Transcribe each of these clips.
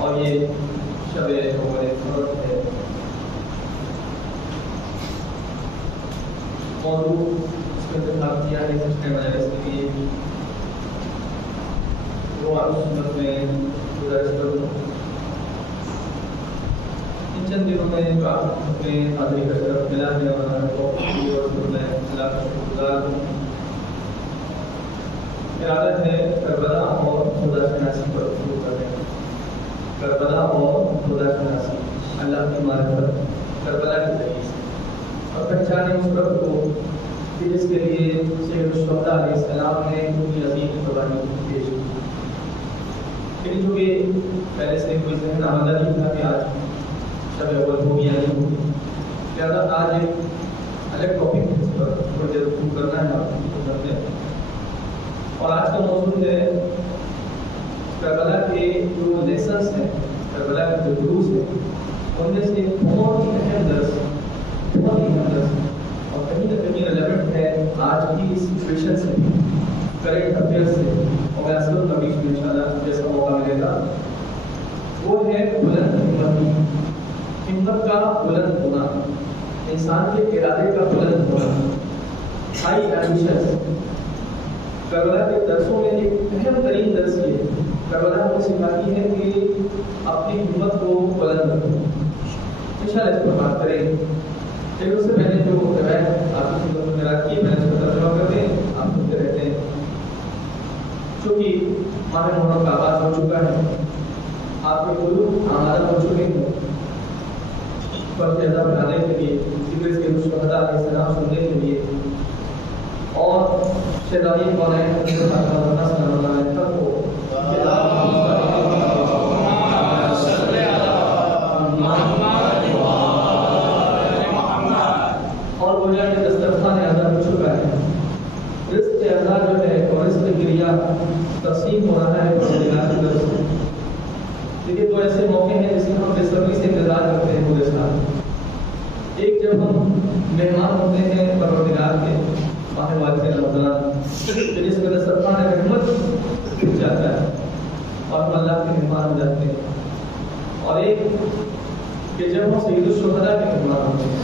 اور یہ شب ہے موضوع اس کا انتخاب کیا ہے سچنے مجلس کے لیے وہ سنت میں گزارش کروں ان چند دنوں میں جو آپ اپنے حاضری کا شرف ملا ہے اور میں اللہ کا شکر گزار ہوں. ارادت ہے کربلا اور خدا شناسی پر شروع کریں. کربلا اور خدا شناسی اللہ کی معرفت کربلا کے ذریعے سے اور پہچانے اس رب کو کہ جس کے لیے سید الشہداء علیہ السلام نے اپنی عظیم قربانی پیش کی. لیکن چونکہ پہلے سے کوئی ذہن آمدہ نہیں تھا کہ آج شب اول ہوگی یا نہیں ہوگی, لہٰذا آج ایک الگ ٹاپک اس پر تھوڑی دیر گفتگو کرنا ہے آپ کی خدمت میں. اور آج کا موضوع ہے کربلا کے جو لیسنس ہیں, کربلا کے جو دروس ہیں, ان میں سے بہت ہی اہم درس اور کہیں نہ کہیں ریلیونٹ ہے آج کی سچویشن سے کرنٹ افیئر سے اور میں اصل کا بیچ میں انشاءاللہ جیسا موقع ملے گا وہ ہے بلند ہمت کا بلند ہونا، انسان کے ارادے کا بلند ہونا، ہائی ایمبیشنز۔ کربلا کے درسوں میں ایک اہم ترین درس یہ ہے، کربلا ہمیں سکھاتی ہے کہ اپنی ہمت کو بلند رکھو۔ انشاءاللہ اس پر بات کریں گے، لیکن اس سے پہلے جو روایت آپ کی خدمت میں رکھی ہے میں اس کو ترجمہ کر دیں، آپ سنتے رہتے ہیں۔ چونکہ ماہ محرم کا آغاز ہو چکا ہے، آپ کے قلوب آمادہ ہو چکے ہیں پر پیدا بنانے کے لیے، ذکر کے شہداء علیہ السلام سننے کے لیے، اور شہدائی کونین حضرت محمد صلی اللہ علیہ وسلم کو اور گویا کہ دسترخوان اعزاز ہو چکا ہے، رزق اعزاز جو ہے اور رزق گریا تقسیم ہو رہا ہے پروردگار کی طرف سے۔ دیکھیے تو ایسے موقع ہیں جس میں ہم بے صبری سے انتظار کرتے ہیں پورے سال۔ ایک جب ہم مہمان ہوتے ہیں پروردگار کے ماہ مبارک رمضان، جس میں دسترخوان رحمت گر جاتا ہے اور ہم اللہ کے مہمان ہو جاتے ہیں، اور ایک کہ جب ہم سید الشہداء کے مہمان ہوتے ہیں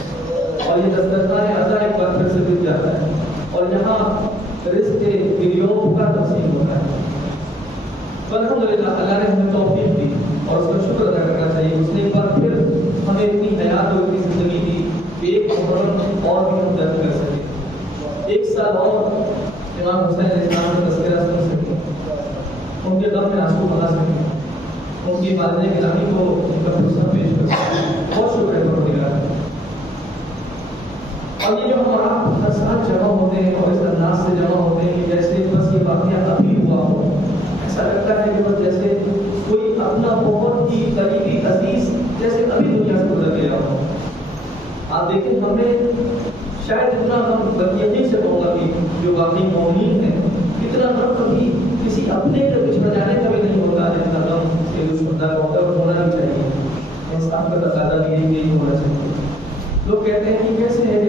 اور یہ دسترخوان اعزاز ایک بار پھر سے گر جاتا ہے اور یہاں رزق کے گریوں کا تقسیم ہوتا ہے۔ تو الحمدللہ اللہ نے ہمیں توفیق دی اور اس کا شکر ادا کرنا چاہیے، اس نے ایک بار پھر ہمیں اتنی حیات اور اتنی زندگی دی کہ ایک محرم اور بھی ہم درد کر سکیں، ایک سال اور امام حسین علیہ السلام کا تذکرہ سن سکیں، ان کے غم میں آنسو بہا سکیں، ان کی والدہ گرامی کو ان کا حسن پیش کر سکیں۔ بہت شکر ہے پروردگار۔ اور یہ جو ہمارا ہر سال جمع ہوتے ہیں اور اس انداز سے جمع ہوتے ہیں کہ جیسے بس یہ واقعہ ابھی ہوا ہو، ایسا لگتا ہے کہ بس جیسے کوئی اپنا بہت ہی قریبی عزیز جیسے ابھی دنیا سے گزر گیا ہو۔ آپ دیکھیں ہمیں شاید اتنا ہم بدیقین سے کہوں گا کہ جو واقعی مومنین ہیں، اتنا غم کبھی کسی اپنے کے بچھڑ جانے کا بھی نہیں ہوتا جتنا غم سید الشہداء کا ہوتا ہے، اور ہونا بھی چاہیے۔ انسان کا تقاضا بھی یہی ہونا چاہیے۔ لوگ کہتے ہیں کہ کیسے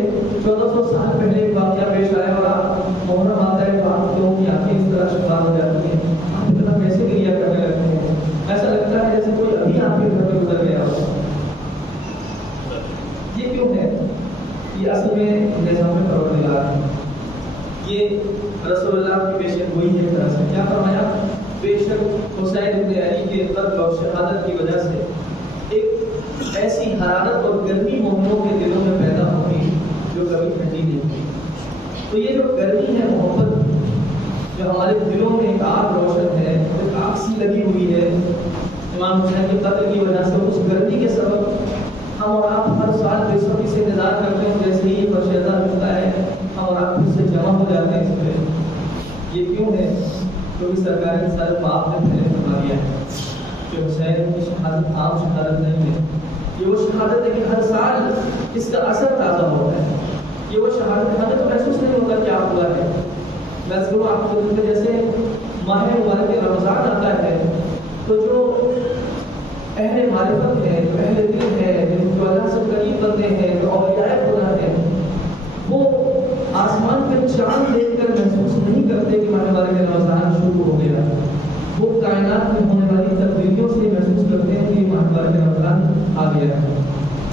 1400 سال پہلے ایک واقعہ پیش آیا اور آپ محرم آتا ہے تو آپ لوگوں کی آنکھیں اس طرح شفاف ہو جاتی ہیں، آپ اتنا کیسے گریہ کرنے لگتے ہیں؟ ایسا لگتا ہے جیسے کوئی ابھی آپ کے گھر پہ گزر گیا ہو۔ یہ کیوں ہے؟ یہ اصل میں نظام پروردگار ہے، یہ رسول اللہ کی پیشن گوئی ہے۔ ایک طرح سے کیا فرمایا؟ بے شک حسین ابن علی کے قتل اور شہادت کی وجہ سے ایک ایسی حرارت اور گرمی مومنوں کے دلوں میں پیدا ہوگی جو کبھی ٹھنڈی نہیں ہوئی۔ تو یہ جو گرمی ہے محبت، جو ہمارے دلوں میں ایک آگ روشن ہے، ایک آگ سی لگی ہوئی ہے امام حسین کے قتل کی وجہ سے، اس گرمی کے سبب ہم اور آپ ہر سال بے صبری سے انتظار کرتے ہیں، جیسے ہی فرشیدہ ملتا ہے ہم اور آپ پھر سے جمع ہو جاتے ہیں اس پہ۔ یہ کیوں ہے؟ کیونکہ سرکار کے ساتھ آپ نے پہلے فرما دیا ہے کہ حسین کی شہادت عام شہادت نہیں ہے، یہ وہ شہادت ہے کہ ہر سال اس کا اثر تازہ ہوتا ہے۔ یہ وہ شہادت ہمیں تو محسوس نہیں ہوتا کیا ہوا ہے۔ میں ضرور آپ کو دن جیسے ماہ مبارک رمضان آتا ہے تو جو اہل معرفت ہے، جو اہل دل ہے، جو اللہ سے قریب بندے ہیں، جو اولیاء خدا ہیں، وہ آسمان پہ چاند دیکھ کر محسوس نہیں کرتے کہ ماہ مبارک رمضان شروع ہو گیا، وہ کائنات میں ہونے والی تبدیلیوں سے محسوس کرتے ہیں کہ ماہ مبارک رمضان آ گیا ہے۔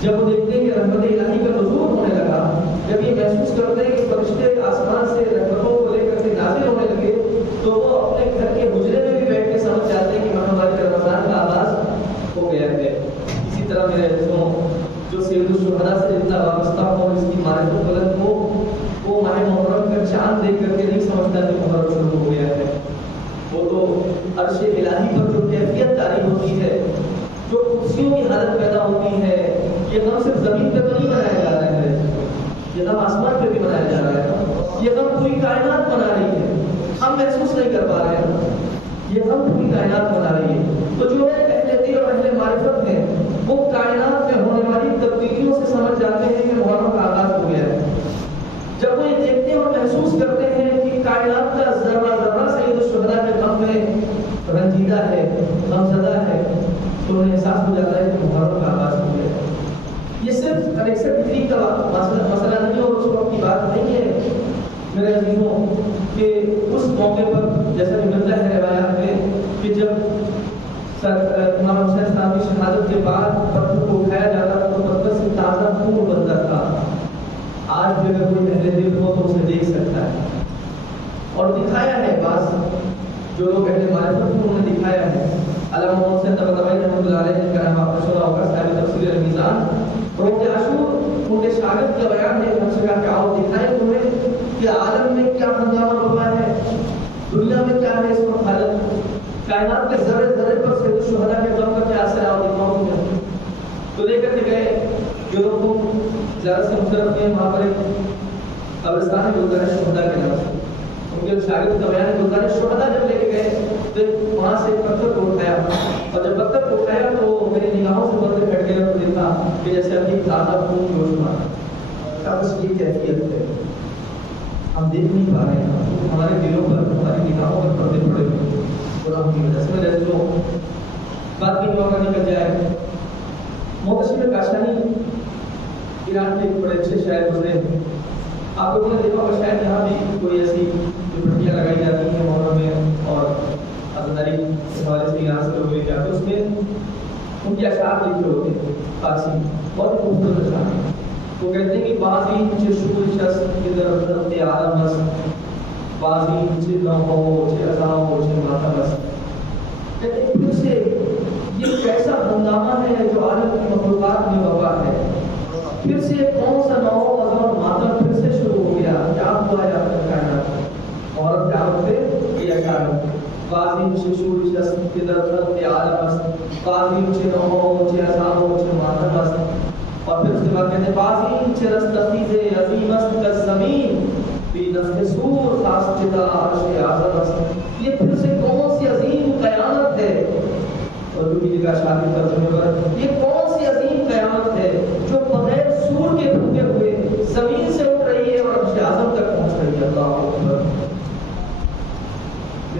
جب وہ دیکھتے ہیں کہ رحمت الہی کا نزول ہونے لگا، جب یہ محسوس کرتے ہیں کہ فرشتے آسمان سے رحمتوں کو لے کر کے نازل ہونے لگے، تو وہ اپنے گھر کے حجرے میں بھی بیٹھ کے سمجھ جاتے ہیں کہ ماہ مبارک رمضان کا آغاز ہو گیا ہے۔ اسی طرح میرے عزیزوں، جو سید الشہداء سے جتنا وابستہ ہو، اس کی معرفت بلند ہو، وہ ماہ محرم کا چاند دیکھ کر کے نہیں سمجھتا کہ محرم شروع ہو گیا ہے۔ وہ تو عرش الہی پر جو کیفیت طاری ہوتی ہے، جو کرسیوں کی حالت پیدا ہوتی ہے، یہ غم صرف زمین پہ تو نہیں منایا جا رہا ہے، یہ غم آسمان پہ بھی منایا جا رہا ہے۔ یہ غم پوری کائنات منا رہی ہے، ہم محسوس نہیں کر پا رہے ہیں، یہ غم پوری کائنات منا رہی ہے۔ تو جو اہل دل اور اہل معرفت ہیں، وہ کائنات میں ہونے والی تبدیلیوں سے سمجھ جاتے ہیں کہ محرم کا آغاز ہو گیا ہے۔ جب وہ یہ دیکھتے ہیں اور محسوس کرتے ہیں کہ کائنات کا ذرہ ذرہ سید الشہداء کے غم میں رنجیدہ ہے، غمزدہ ہے، تو انہیں احساس ہو جاتا ہے کہ محرم کا آغاز ہو گیا ہے۔ یہ صرف 61 ہجری کا مسئلہ نہیں اور اس وقت کی بات نہیں ہے۔ میرے عزیزوں کہ اس موقع پر جیسا کہ ملتا ہے روایات میں کہ جب امام حسین صاحب کی شہادت کے بعد پتھر کو اٹھایا جاتا تھا تو پتھر سے تازہ خون بنتا تھا. آج بھی اگر کوئی اہل دل ہو تو اسے دیکھ سکتا ہے اور دکھایا ہے. بعض جو لوگ اہل معرفت ہیں انہوں نے دکھایا ہے. علامہ محمد حسین طباطبائی رحمۃ اللہ علیہ جن کا نام آپ نے سنا ہوگا, صاحب تفسیر المیزان, روز عاشور ان کے شاگرد کا بیان ہے. ہم سے کہا کہ آؤ دکھائیں تمہیں کہ عالم میں کیا ہنگامہ ہوا ہے, دنیا میں کیا ہے اس وقت حالت, کائنات کے ذرے ذرے پر سید الشہداء کے غم کا کیا اثر ہے, آؤ دکھاؤں تمہیں. تو لے کر کے گئے. جو لوگ تم زیادہ سے مشرف ہیں وہاں پر ایک قبرستان ہے گلزار شہداء کے نام سے, ان کے شاگرد کا بیان ہے. گلزار شہداء جب لے کے گئے تو وہاں سے پتھر کو اٹھایا, اور جب پتھر کو اٹھایا تو میری نگاہوں سے پتھر ہٹ گیا اور دیکھا کہ جیسے ابھی تازہ خون جوش مارا. بس یہ کیفیت ہے, ہم دیکھ نہیں پا رہے ہیں, ہمارے دلوں پر ہماری نگاہوں پر پردے پڑے ہوئے خدا کی وجہ سے. جیسے جو بات کی موقع نکل جائے, محتشم کاشانی ایران کے ایک بڑے اچھے شاعر گزرے ہیں. آپ لوگوں نے دیکھا ہوگا شاید یہاں بھی کوئی ایسی جو پٹیاں لگائی جاتی ہیں محرم میں اور عزاداری کے حوالے سے یہاں سے لوگ لے کے آتے ہیں, اس میں ان کے اشعار لکھے ہوتے ہیں فارسی, بہت خوبصورت اشعار ہیں. وہ کہتے ہیں کہ بعضی چشور شخص کے درخت عالم است, بعضی چھ نہ ہو چھ ازا ہو چھ ماتم است. کہتے ہیں پھر سے یہ کیسا ہنگامہ ہے جو عالم کی مخلوقات میں وبا ہے. پھر سے کون سا نو ازا اور ماتم پھر سے شروع ہو گیا, کیا ہوا ہے آپ کا کائنات عورت کیا ہوتے یہ اشعار. بعضی چشور شخص کے درخت عالم است, بعضی چھ نہ ہو چھ ازا ہو چھ ماتم است. اور پھر اس کے بعد کہتے ہیں بعضی چرستفیز عظیم است کالزمین فی نفخ صور خاص جدا عرش اعظم است. یہ پھر سے کون سی عظیم قیامت ہے, اور جو بھی جگہ شادی ترجمے پر یہ کون سی عظیم قیامت ہے جو بغیر سور کے پھونکے ہوئے زمین سے اٹھ رہی ہے اور عرش اعظم تک پہنچ رہی ہے. اللہ اکبر.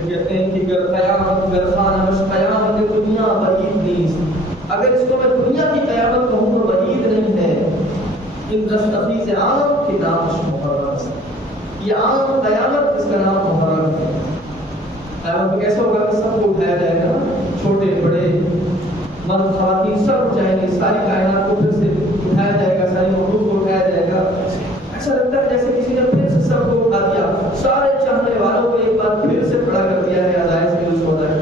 کہتے ہیں کہ گر قیامت گر خانش قیامت دنیا بعید نیست, اگر اس کو میں دنیا کی قیامت کہوں تو بعید نہیں ہے. ان دستفیز عام کے نام محرم ہے, یہ عام قیامت اس کا نام محرم ہے. قیامت میں کیسا ہوگا کہ سب کو اٹھایا جائے گا, چھوٹے بڑے مرد خواتین سب اٹھ جائیں گے, ساری کائنات کو پھر سے اٹھایا جائے گا, ساری مخلوق کو اٹھایا جائے گا. ایسا لگتا ہے جیسے کسی نے پھر سے سب کو اٹھا دیا, سارے چاہنے والوں کو ایک بار پھر سے کھڑا کر دیا ہے ادائے سے الشہداء.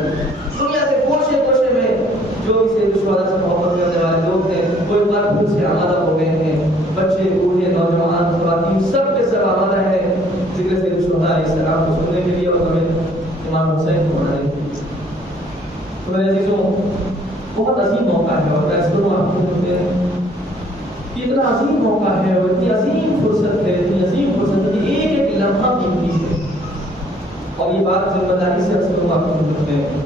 دنیا کے کوشے کوشے میں جو بھی سید الشہداء سے محبت کرنے والے لوگ تھے وہ ایک بار پھر سے آمادہ ہو گئے ہیں. بچے بوڑھے نوجوان خواتین سب کے سب آمادہ ہے ذکر سید الشہداء علیہ السلام کو سننے کے لیے اور ہمیں امام حسین کو منانے کے لیے. تو میرے عزیزوں بہت عظیم موقع ہے, اور میں اس کو آپ کو کہ اتنا عظیم موقع ہے اور اتنی عظیم فرصت ہے, اتنی عظیم فرصت ہے کہ ایک ایک لمحہ قیمتی ہے. اور یہ بات ذمہ داری سے اکثر آپ کو کرتے ہیں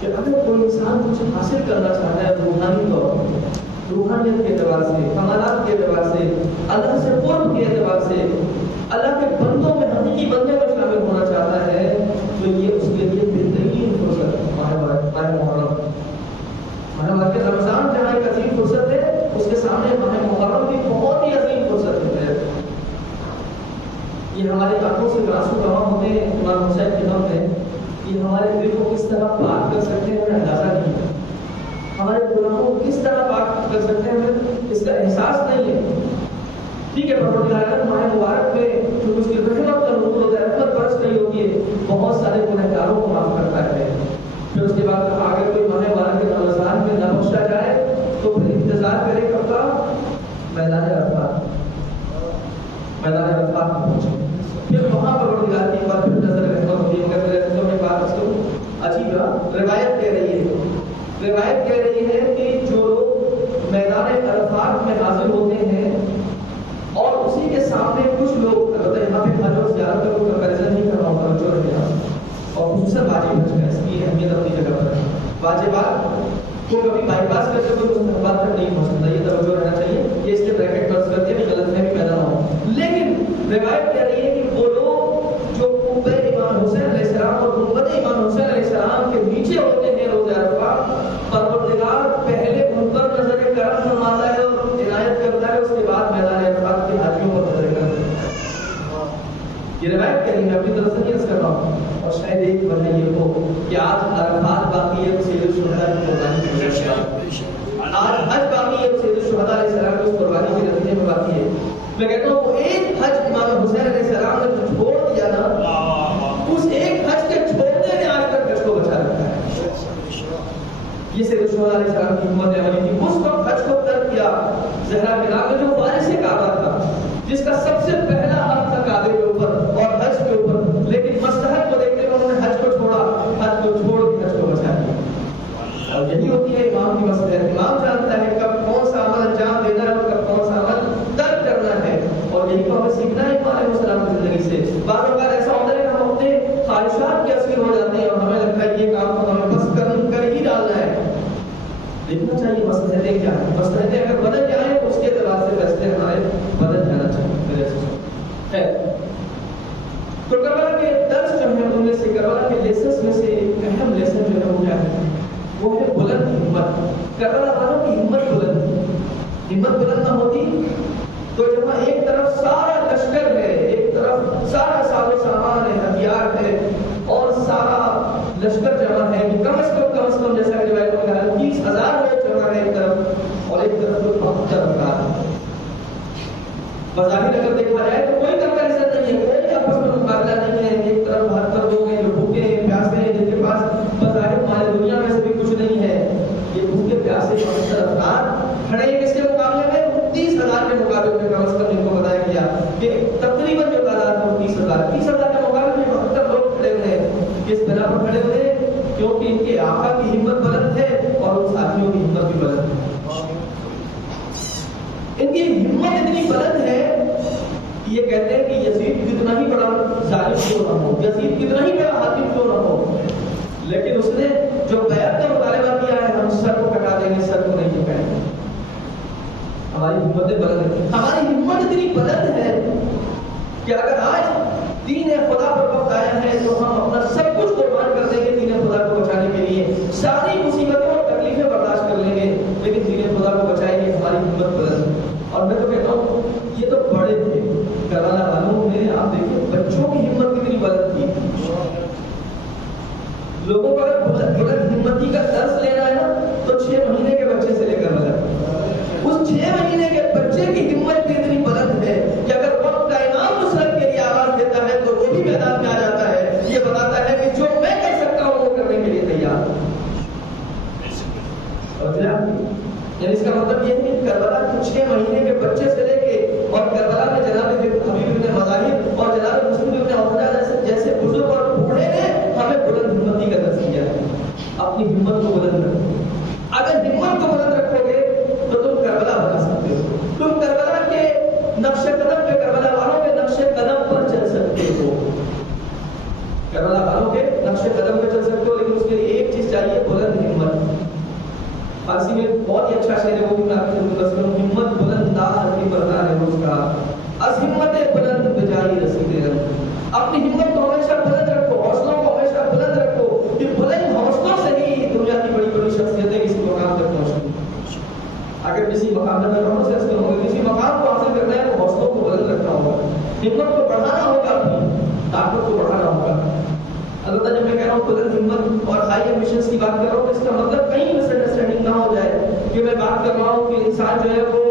کہ اگر کوئی انسان کچھ حاصل کرنا چاہتا ہے روحانی طور پر, روحانیت کے اعتبار سے, کمالات کے اعتبار سے, اللہ سے قرب کے اعتبار سے, اللہ کے بندوں میں حقیقی بندے میں شامل ہونا چاہتا ہے, تو یہ اس کے لیے بہترین فرصت ماہ محرم. ماہ محرم رمضان جہاں ایک عظیم فرصت ہے, اس کے سامنے ماہ محرم بھی بہت ہی عظیم فرصت ہے. یہ ہمارے آنکھوں سے آنسو رواں ہوتے ہیں امام حسین کے غم میں, یہ ہمارے دل کو کس طرح پاک کر سکتے ہیں ہمیں اندازہ نہیں ہے. ہمارے گناہوں کو کس طرح پاک کر سکتے ہیں ہمیں اس کا احساس نہیں ہے. ٹھیک ہے, پروردگار ماہ مبارک میں جو اس کی رحمت کا نزول ہوتا ہے, رحمت برس رہی ہوتی ہے, بہت سارے گنہگاروں کو معاف کرتا ہے. پھر اس کے بعد اگر کوئی ماہ مبارک کے رمضان میں نہ بخشا جائے تو پھر انتظار کرے کب کا, میدان عرفات. میدان عرفات میں پہنچے, پھر وہاں پروردگار کی بات پھر نظر رحمت ہوتی ہے. مگر میں بات اس کو عجیب روایت کہہ رہی ہے, روایت کہہ رہی ہے کہ جو لوگ میدان عرفات میں حاضر ہوتے ہیں اور اسی کے سامنے کچھ لوگ, البتہ یہاں پہ حج اور زیارت کا کوئی کنپیریزن نہیں کر رہا ہوں, توجہ رہے, اور خصوصاً واجب حج کا اس کی اہمیت اپنی جگہ پر ہے. واجبات کو کبھی بائی پاس کرتے ہوئے مستحبات تک نہیں پہنچ سکتا, یہ توجہ رہنا چاہیے. یہ اس لیے بریکٹ برس کر کے بھی غلط فہمی پیدا نہ ہو. لیکن روایت کہہ رہی ہے کہ وہ لوگ جو قبہ امام حسین علیہ السلام اور گنبد امام حسین علیہ السلام کے نیچے ہوتے ہیں روز عرفات, پروردگار پہلے ان پر نظر کرم فرماتا ہے اور عنایت کرتا ہے, اس کے بعد میدان عرفات کے حاجیوں پر نظر کرتا ہے. یہ روایت کہی میں اپنی طرف سے نہیں عرض کر رہا ہوں، اور شاید ایک وجہ یہ ہو کہ آج عرفات باقی ہے سید الشہداء کی قربانی کی وجہ سے، آج حج باقی ہے سید الشہداء علیہ السلام کی اس قربانی کے نتیجے میں باقی ہے۔ میں کہتا ہوں وہ ایک حج امام حسین علیہ السلام نے جو چھوڑ دیا نا، اس ایک حج کے چھوڑنے نے آج تک حج کو بچا رکھا ہے۔ یہ سید الشہداء علیہ السلام کی ہمت عملی تھی، اس وقت حج کو ترک کیا زہرا کے نام میں جو وارث کعبہ تھا، جس کا سب سے پہلا حق تھا کعبے کے اوپر اور حج کے اوپر، لیکن مصلحت کو دیکھتے ہوئے انہوں نے حج کو چھوڑا، حج کو چھوڑ کے حج کو بچا لیا۔ اور یہی ہوتی ہے امام کی مصلحت، امام جانتا ہے کب کون سا عمل انجام دینا ہے اور کب کون سا عمل ترک کرنا ہے، اور یہی کو ہمیں سیکھنا ہے امام علیہ السلام کی زندگی سے۔ بعض اوقات ایسا ہوتا ہے کہ ہم اپنے خواہشات کے اسیر ہو جاتے ہیں اور ہمیں لگتا ہے یہ کام تو ہمیں بس کر ہی ڈالنا ہے۔ دیکھنا چاہیے مصلحتیں کیا ہیں، مصلحتیں اگر بدل جائیں تو اس کے اعتبار سے فیصلے ہمارے بدل جانا چاہیے میرے سے۔ تو کربلا کے درس جو ہیں ان میں سے، کربلا کے لیسنس میں سے ایک اہم لیسن جو ہے وہ کیا ہے، وہ ہے بلند ہمت۔ کربلا والوں کی ہمت بلند تھی، ہمت بلند نہ ہوتی تو جہاں ایک طرف سارا لشکر ہے، ایک طرف سارا ساز و سامان ہے، ہتھیار ہے اور سارا لشکر جمع ہے، کم از کم جیسا کہ روایتوں میں ہے 30,000 لوگ جمع ہے ایک طرف، اور ایک طرف تو 72 افراد۔ بظاہر اگر دیکھا جائے تو کوئی کمپیریزن نہیں ہے، کوئی آپس میں مقابلہ نہیں ہے۔ ایک طرف 72 لوگ ہیں جو بھوکے ہیں، پیاسے ہیں، جن کے پاس بظاہر مال دنیا میں سے بھی کچھ نہیں ہے، یہ بھوکے پیاسے 72 افراد کھڑے ہیں کس کے مقابلے میں؟ 30,000 کے مقابلے میں۔ کم از کم ان کو بتایا گیا کہ تقریباً جو تعداد ہے وہ 30,000 کے مقابلے میں 72 لوگ کھڑے ہوئے ہیں۔ کس بنا پر کھڑے ہوئے ہیں؟ کیونکہ ان کے آقا کی ہمت بلند ہے اور ان ساتھیوں کی ہمت بھی بلند ہے۔ ان کی ہمت اتنی بلند ہے کہ یہ کہتے ہیں کہ یزید کتنا ہی بڑا ظالم کیوں نہ ہو، یزید کتنا ہی بڑا حاکم کیوں نہ ہو، لیکن اس نے جو بیعت کا مطالبہ کیا ہے ہم سر کو کٹا دیں گے، سر کو نہیں جھکائیں گے۔ ہماری ہمتیں بلند ہیں، ہماری ہمت اتنی بلند ہے کہ اگر آج دین خدا پر وقت آیا ہے تو ہم اپنا سب کچھ قربان کر دیں گے دین خدا کو بچانے کے لیے، ساری مصیبتیں اور تکلیفیں برداشت کر لیں گے، لیکن دین خدا کو بچائیں گے۔ ہماری ہمت بلند ہے۔ اور میں تو کہتا ہوں یہ تو بڑے تھے کربلا والوں، میرے آپ دیکھیں بچوں کی ہمت کتنی بلند تھی۔ لوگوں کو اگر بلند ہمتی کا درس لینا ہے نا تو 6 مہینے کے بچے سے لے کر مطلب اس 6 مہینے کے بچے کی ہمت بھی اتنی بلند ہے کہ اگر وقت کا انعام نصرت کے لیے آواز دیتا ہے تو وہ بھی میدان میں آ جاتا ہے، یہ بتاتا ہے کہ جو میں کر سکتا ہوں وہ کرنے کے لیے تیار۔ اور یعنی اس کا مطلب یہ ہے کہ کربلا کے 6 مہینے کے بچے سے لے کے اور کربلا میں جناب حبیب ابن مظاہر اور جناب مسلم ابن عوفہ جیسے بزرگ اور بوڑھے نے ہمیں بلند ہمتی کا درس دیا ہے۔ اپنی ہمت کو بلند رکھو، اگر ہمت کو بلند رکھو گے تو تم کربلا بنا سکتے ہو، تم کربلا کے نقش قدم پہ، کربلا والوں کے نقش قدم پر چل سکتے ہو، کربلا والوں کے نقش قدم پہ چل سکتے ہو، لیکن اس کے لیے ایک چیز چاہیے، بلند ہمت۔ فارسی میں بہت ہی اچھا شعر ہے، وہ بھی میں آپ کے سامنے رکھتا ہوں۔ ہمت بلند دار کی بردار ہے اس کا، از ہمت بلند بجائی رسید رنگ۔ اپنی ہمت کو ہمیشہ بلند رکھو، حوصلوں کو ہمیشہ بلند رکھو، کہ بلند حوصلوں سے ہی دنیا کی بڑی بڑی شخصیتیں کسی مقام تک پہنچیں۔ اگر کسی مقام میں رہنا سے حاصل ہوگا، کسی مقام کو حاصل کرنا ہے تو حوصلوں کو بلند رکھنا ہوگا، ہمت کو بڑھانا ہوگا، اپنی طاقت کو بڑھانا ہوگا۔ البتہ جب میں کہہ رہا ہوں بلند ہمت اور ہائی ایمبیشنز کی بات کر رہا ہوں، اس کا مطلب کہیں مس انڈرسٹینڈنگ نہ ہو جائے کہ میں بات کر رہا ہوں کہ انسان جو ہے وہ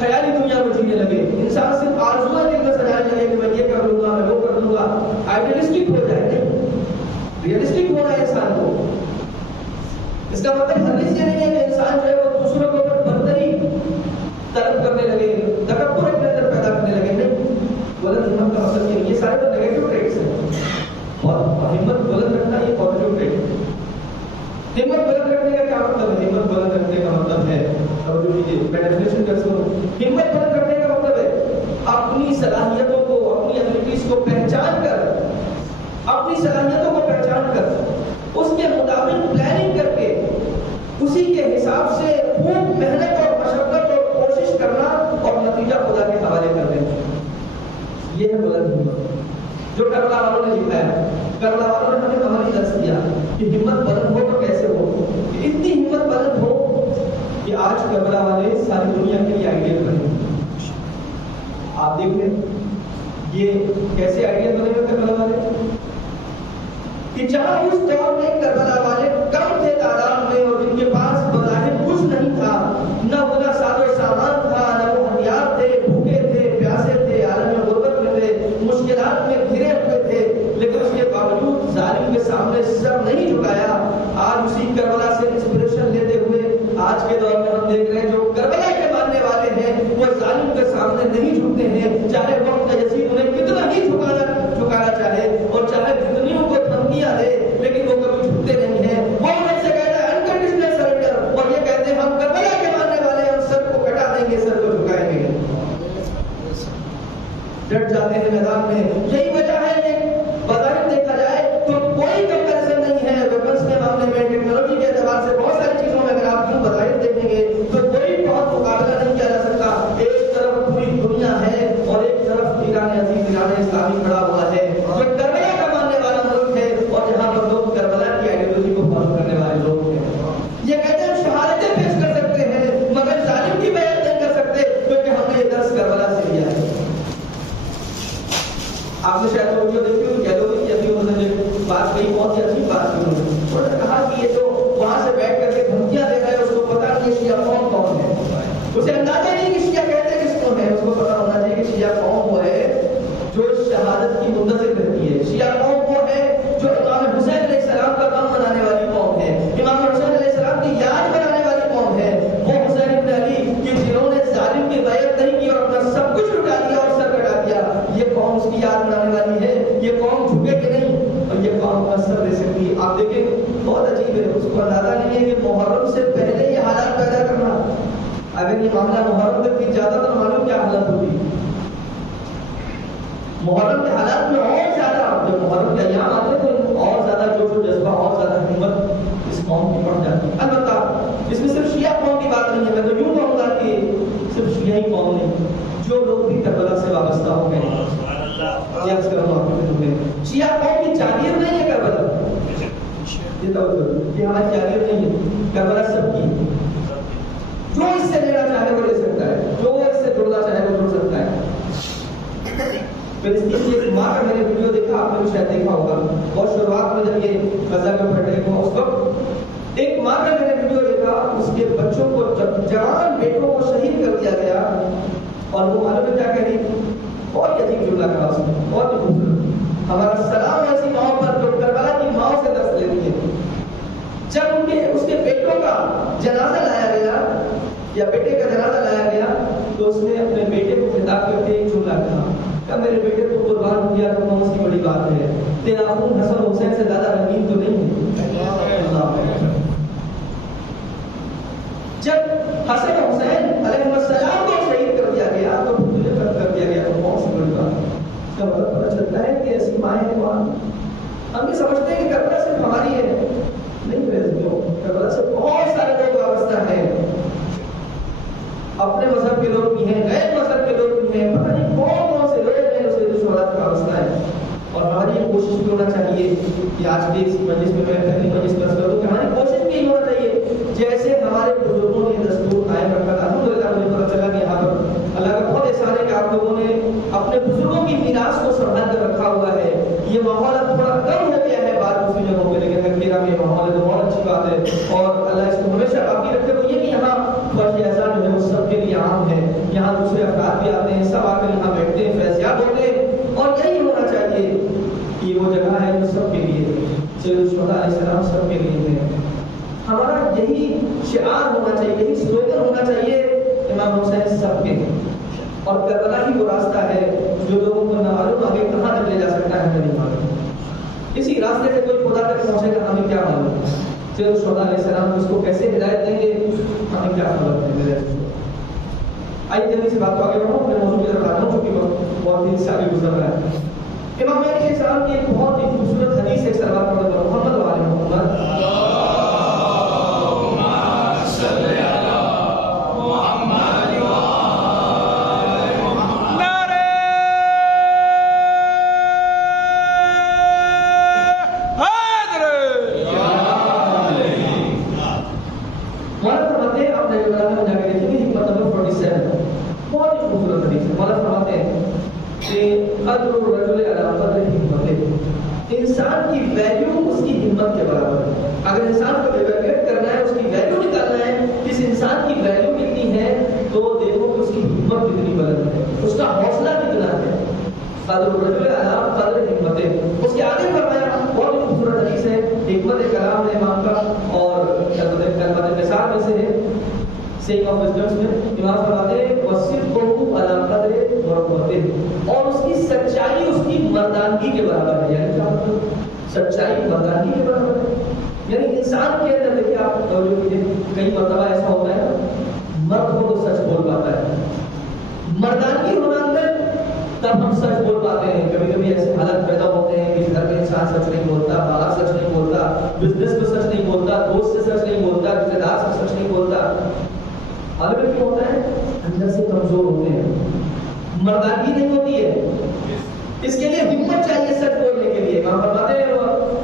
خیالی دنیا میں جینے لگے، انسان صرف آرزوئیں دل میں سجائے لگے کہ میں یہ کر لوں گا، میں وہ کر لوں گا، آئیڈیلسٹک ہو جائے، نہیں، ریئلسٹک ہونا ہے انسان کو۔ اس کا مطلب ہرگز یہ نہیں ہے کہ انسان جو ہے وہ دوسروں کے اوپر برتری طلب کرنے لگے، تکبر اپنے اندر پیدا کرنے لگے، نہیں۔ بلند ہمت کا مطلب یہ سارے تو نیگیٹو ٹریٹس ہیں، اور ہمت بلند رکھنا یہ پازیٹیو ٹریٹ ہے۔ ہمت بلند رکھنے کا کیا مطلب ہے؟ ہمت بلند رکھنے کا مطلب ہے، اور جو میں ڈیفینیشن کرتا ہوں، ہمت بلند رکھنے کا مطلب ہے اپنی صلاحیتوں کو، اپنی ایبلٹیز کو پہچان کر، اپنی صلاحیتوں کو پہچان کر اس کے مطابق پلاننگ کر کے اسی کے حساب سے خوب محنت اور مشقت اور کوشش کرنا اور نتیجہ خدا کے حوالے کر دینا، یہ ہے بلند ہمت جو کربلا والوں نے دکھایا۔ کربلا والوں نے ہمیں عملی درس دیا کہ ہمت بلند ہو تو کیسے ہو، کہ اتنی ہمت بلند ہو کہ آج کربلا والے ساری دنیا کے لیے آئیڈیل بنے۔ آپ دیکھیں یہ کیسے آئیڈیل اس دور میں کربلا والے کم تھے تعداد میں، اور جن کے پاس بظاہر کچھ نہیں تھا، نہ اتنا ساز و سامان تھا، نہ وہ ہتھیار تھے، بھوکے تھے، پیاسے تھے، عالم غربت میں تھے، مشکلات میں گھرے ہوئے تھے، لیکن اس کے باوجود ظالم کے سامنے سر نہیں جھکایا۔ آج اسی کربلا سے انسپریشن لیتے ہوئے آج کے دور میں ہم دیکھ رہے ہیں جو کربلا کے ماننے والے ہیں وہ ظالم کے سامنے نہیں جھکتے ہیں، چاہے وقت یزید انہیں کتنا ہی جھکانا چاہے اور چاہے کتنی ان کو دھمکیاں دے، لیکن وہ کبھی جھکتے نہیں ہیں۔ وہ ان سے کہتا ہے انکنڈیشنل سرنڈر، اور یہ کہتے ہیں ہم کربلا کے ماننے والے، ہم سر کو کٹا دیں گے، سر کو جھکائیں گے، ڈٹ جاتے ہیں میدان میں۔ یہی وجہ ہے کہ بظاہر دیکھا جائے تو کوئی کمپیریزن نہیں ہے ویپنس کے معاملے میں، ٹیکنالوجی کے اعتبار سے بہت ساری چیزوں میں اگر آپ یوں بظاہر دیکھیں گے تو کوئی بہت مقابلہ نہیں کیا جا سکتا۔ ایک طرف پوری دنیا ہے اور ایک طرف ایران عزیز، ایران اسلامی کھڑا ہوا ہے جو کربلا کا ماننے والا ملک ہے، اور جہاں پر لوگ کربلا کی آئیڈیالوجی کو فالو کرنے والے لوگ ہیں۔ یہ کہتے ہیں ہم شہادتیں پیش کر سکتے ہیں مگر ظالم کی بیعت نہیں کر سکتے، کیونکہ ہم نے یہ درس کربلا سے لیا ہے۔ آپ نے شاید ویڈیو دیکھی ہوئی، کہہ دو کہ ابھی انہوں نے بات کہی، بہت ہی اچھی بات کی انہوں نے کہا کہ یہ جو وہاں سے بیٹھ کر کے دھمکیاں دے رہا ہے اس کو پتا نہیں شیعہ قوم کون ہے، اسے اندازہ نہیں کہ شیعہ کہتے کس کو ہے، اس کو پتا ہونا چاہیے کہ شیعہ قوم وہ ہے جو شہادت کی منتظر رہتی ہے، شیعہ قوم وہ ہے جو امام حسین علیہ السلام کا غم منانے والی قوم ہے، امام حسین علیہ السلام کی یاد منانے والی قوم ہے، وہ حسین بن علی کہ جنہوں نے ظالم کی بیعت نہیں کی اور اپنا سب کچھ لٹا دیا اور سر کٹا دیا، یہ قوم اس کی یاد منانے والی ہے، یہ قوم جھکے کہ نہیں اور یہ قوم کا سر لے سکتی ہے۔ آپ دیکھیں بہت عجیب ہے، اس کو اندازہ نہیں ہے کہ محرم سے پہلے یہ حالات پیدا کرنا، اگر یہ معاملہ محرم تک بھی جاتا تو معلوم کیا حالت ہوگی۔ محرم کے حالات میں اور زیادہ، جب محرم کے ایام آتے تو اور زیادہ جوش و جذبہ، اور زیادہ ہمت اس قوم کی بڑھ جاتی ہے۔ البتہ اس میں صرف شیعہ قوم کی بات نہیں ہے، میں تو یوں کہوں گا کہ صرف شیعہ ہی قوم نہیں، جو لوگ بھی کربلا سے وابستہ ہو گئے ہیں، شیعہ قوم کی جاگیر نہیں ہے کربلا، یہ ہماری جاگیر نہیں ہے، کربلا سب کی، جو اس سے لینا چاہے وہ لے سکتا ہے، جو اس سے جڑنا چاہے وہ جڑ سکتا ہے۔ فلسطین کی ایک ماں کا میں نے ویڈیو دیکھا، آپ نے بھی شاید دیکھا ہوگا، اور شروعات میں جب یہ غزہ کا پھٹے ہوا اس وقت ایک ماں کا میں نے ویڈیو دیکھا، اس کے بچوں کو جوان بیٹوں کو شہید کر دیا گیا، اور وہ معلوم ہے کیا کہہ رہی تھی، بہت عجیب جملہ کہا اس نے، بہت ہی خوبصورت، ہمارا سلام ایسی ماؤں پر جو کربلا کی ماؤں سے درس لیتی ہے۔ جب اس کے بیٹوں کا جنازہ لایا گیا یا بیٹے کا جنازہ لایا گیا تو اس نے اپنے بیٹے کو خطاب کر کے ایک جملہ کہا کہ میرے بیٹے کو قربان ہو گیا تو کون سی بڑی بات ہے، تیرا خون حسن حسین سے زیادہ رنگین تو نہیں ہے۔ جب حسن حسین علیہ السلام کو شہید کر دیا گیا تو تجھے قتل کر دیا گیا تو کون سی بڑی بات ہے۔ اس کا مطلب پتہ چلتا ہے کہ ایسی مائیں ہیں وہاں، ہم یہ سمجھتے ہیں کہ کربلا صرف ہماری ہے، نہیں کربلا سے بہت سارے لوگ وابستہ ہیں، اپنے مذہب کے لوگ بھی ہیں، غیر مذہب کے لوگ بھی ہیں، پتہ نہیں کون سے لوگ ہیں جو سید الشہداء کا وابستہ ہے۔ اور ہماری یہ کوشش بھی ہونا چاہیے کہ آج بھی اس مجلس میں پہلی مجلس میں کروں کہ ہماری کوشش بھی ہونا چاہیے جیسے ہمارے بزرگوں نے دستور قائم رکھا تھا۔ الحمدللہ مجھے پتہ چلا کہ یہاں پر اللہ کا بہت احسان ہے کہ آپ لوگوں نے اپنے بزرگوں کی میراث کو سنبھال کر رکھا ہوا ہے۔ یہ ماحول اب تھوڑا کم ہو گیا ہے بات دوسری جگہوں پہ، لیکن میرا یہ ماحول ہے تو بہت اچھی بات ہے، اور اللہ اس کو ہمیشہ باقی رکھے۔ تو یہ کہ یہاں فرض احسان جو ہے وہ سب کے لیے عام ہے، یہاں دوسرے افراد بھی آتے ہیں، سب آ کر یہاں بیٹھتے ہیں، فیضیاب ہوتے ہیں، اور یہی ہونا چاہیے کہ وہ جگہ ہے جو سب کے لیے ہے، سید الشہداء علیہ السلام سب کے لیے ہے۔ ہمارا یہی شعار ہونا چاہیے، یہی سلوگن ہونا چاہیے، امام حسین سب کے ہیں، اور کربلا ہی وہ راستہ ہے جو لوگوں کو نہ معلوم آگے کہاں تک لے جا سکتا ہے، ہمیں نہیں معلوم، اسی راستے سے کوئی خدا تک پہنچے گا ہمیں کیا معلوم، سید الشہداء علیہ السلام اس کو کیسے ہدایت دیں گے ہمیں کیا خبر ہے میرے۔ آئیے جلدی سے بات کو آگے بڑھاؤں، اپنے موضوع کی طرف آتا ہوں چونکہ وقت بہت ہی آگے گزر رہا ہے۔ امام مہدی علیہ السلام کی ایک بہت ہی خوبصورت حدیث ہے، سلوات پڑھتے ہیں محمد و آل محمد۔ انسان کی ویلیو اس کی ہمت کے برابر ہے. اگر انسان کو ایویلویٹ کرنا ہے, اس کی ویلیو نکالنا ہے, اس انسان کی ویلیو کتنی ہے, تو دیکھو کہ اس کی ہمت کتنی بلند ہے, اس کا حوصلہ کتنا ہے. قدر الرجل علی قدر ہمتہ. اس کے آگے فرمایا بہت خوبصورت حدیث ہے, حکمت کلام ہے امام کا, اور کلمت مثال میں سے ہے, سیئنگ آف وزڈمز میں امام فرماتے ہیں وصدقہ علی قدر مرتبہ, اور اس کی سچائی اس کی مردانگی کے برابر ہے. یعنی کیا مطلب, سچائی مردانگی کے برابر ہے. یعنی انسان کے اندر دیکھیے آپ کئی مرتبہ ایسا ہوتا ہے مرد ہو تو سچ بول پاتا ہے, مردانگی ہونا اندر تب ہم سچ بول پاتے ہیں. کبھی کبھی ایسے حالت پیدا ہوتے ہیں کہ گھر میں انسان سچ نہیں بولتا, باہر سچ نہیں بولتا, بزنس میں سچ نہیں بولتا, دوست سے سچ نہیں بولتا, رشتے دار سے سچ نہیں بولتا. حالت کیا ہوتا ہے, اندر سے کمزور ہوتے ہیں, مردانگی نہیں ہوتی ہے. اس کے لیے ہمت چاہیے سچ بولنے کے لیے. امام فرماتے ہیں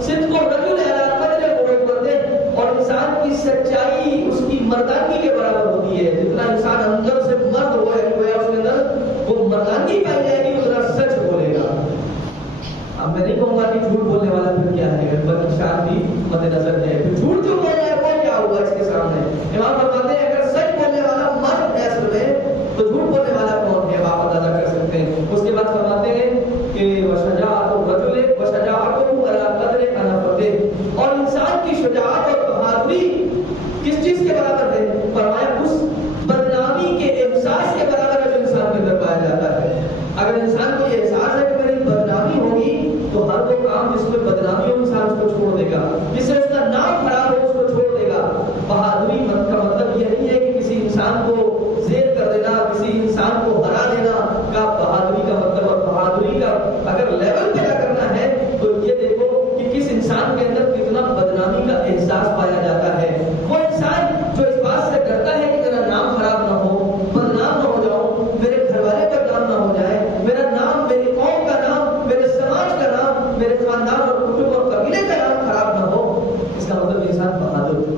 صدق الرجل علی قدر مرتبہ, اور انسان کی سچائی اس کی مردانگی کے برابر ہوتی ہے. جتنا انسان اندر سے مرد ہوا اس کے اندر وہ مردانگی پائی جائے گی, اتنا سچ بولے گا. اب میں نہیں کہوں گا کہ جھوٹ بولنے والا پھر کیا ہے, بلکہ شان بھی مد نظر ہے. پھر جھوٹ جو بول رہا ہے وہ کیا ہوگا اس کے سامنے. امام فرماتے ہیں اگر سچ بولنے والا مرد ہے اصل میں, تو جھوٹ بولنے والا کون ہے آپ اندازہ کر سکتے ہیں. اس کے بعد فرماتے ہیں کہ وشجاعت الرجل وشجاعته علی قدر انفته, اور انسان کی شجاعت اور بہادری کس چیز کے برابر ہے, فرمایا اس بدنامی کے احساس کے برابر ہے جو انسان کے اندر پایا جاتا ہے. اگر انسان کو یہ احساس ہے کہ میری بدنامی ہوگی, تو ہر وہ کام جس میں بدنامی ہو انسان اس کو چھوڑ دے گا, جس سے اس کا نام خراب ہو اس کو چھوڑ دے گا. بہادری کا مطلب یہ نہیں ہے کہ کسی انسان کو زیر کر دینا, کسی انسان کو ہرا دینا کا بہادری کا مطلب. اور بہادری کا اگر لیول پیدا کرنا ہے تو یہ دیکھو کہ کس انسان کے اندر کتنا بدنامی کا احساس پایا جاتا ہے. وہ انسان جو اس بات سے ڈرتا ہے کہ میرا نام خراب نہ ہو, بدنام نہ ہو جاؤں, میرے گھر والے بدنام نہ ہو جائے, میرا نام, میری قوم کا نام, میرے سماج کا نام, میرے خاندان اور کٹب اور قبیلے کا نام خراب نہ ہو, اس کا مطلب انسان بہادر ہے.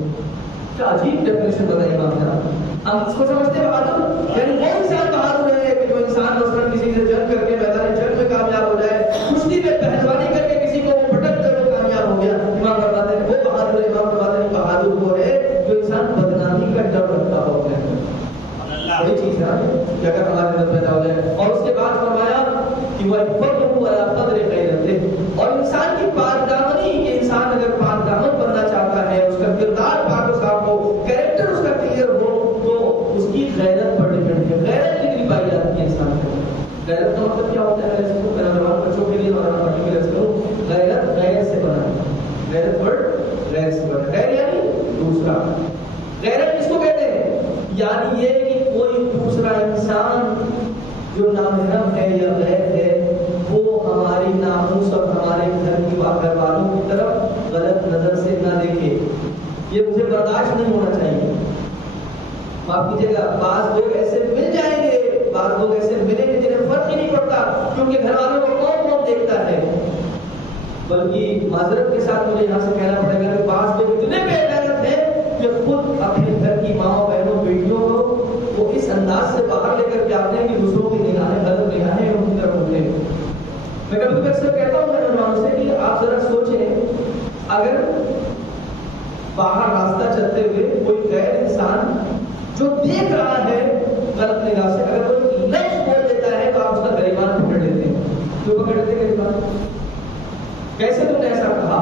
کیا عجیب ڈیفینیشن بتائی امام نے. ہم اس کو سمجھتے ہیں بہادر, یعنی وہ انسان بہادر ہے کہ جو انسان مثلاً کسی سے جنگ کر کے میدان جنگ میں کامیاب ہو جائے, کشتی میں پہلوانی کر کے کسی کو پٹک کر وہ کامیاب ہو گیا. امام فرماتے ہیں وہ بہادر ہے. امام فرماتے ہیں بہادر وہ ہے جو انسان بدنامی کا ڈر رکھتا ہو اپنے اندر. وہی چیز ہے کہ اگر ہمارے اندر پیدا ہو جائے. اور اس کے بعد فرمایا کہ وہ فضلہ علی قدر غیرتہ, اور انسان کی پاک دامنی, کہ انسان اگر پاک دامن بننا چاہتا ہے, اس کا کردار پاک و صاف ہو, کریکٹر اس کا کلیئر ہو, تو اس کی غیرت پر ڈیپینڈ ہے. غیرت کتنی پائی جاتی ہے انسان کو. غیرت کا مطلب کیا ہوتا ہے, اس کو میرا جوان بچوں کے لیے مولانا پرٹیکولر کروں, غیرت غیر سے بنا, غیرت ورڈ غیر سے بنا. غیر یعنی دوسرا. غیرت کس کو کہتے ہیں, یعنی یہ کہ کوئی دوسرا انسان جو نامحرم ہے یا غیر ہے, وہ ہماری ناموس اور ہمارے گھر کی گھر والوں کی طرف غلط نظر سے نہ دیکھے. یہ مجھے برداشت نہیں ہونا چاہیے. معاف کیجیے گا, بعض لوگ ایسے مل جائیں گے, بعض لوگ ایسے ملیں گے جنہیں فرق ہی نہیں پڑتا, کیونکہ گھر والوں کو کون کون دیکھتا ہے. بلکہ معذرت کے ساتھ مجھے یہاں سے کہنا پڑے گا کہ بعض لوگ اتنے بے غیرت ہیں کہ خود اپنے گھر کی ماں بہنوں بیٹیوں کو وہ اس انداز سے باہر لے کر کے آتے ہیں کہ دوسروں کی نگاہیں غلط نگاہیں ان کی طرف ہوتے ہیں. میں کبھی اکثر کہتا ہوں میرے نوجوانوں سے کہ آپ ذرا سوچیں, اگر باہر راستہ چلتے ہوئے کوئی غیر انسان جو دیکھ رہا ہے غلط نگاہ سے, اگر کوئی لفظ بول دیتا ہے تو آپ اس کا گریبان پکڑ لیتے ہیں. کیوں پکڑ لیتے ہیں گریبان؟ کیسے تم نے ایسا کہا,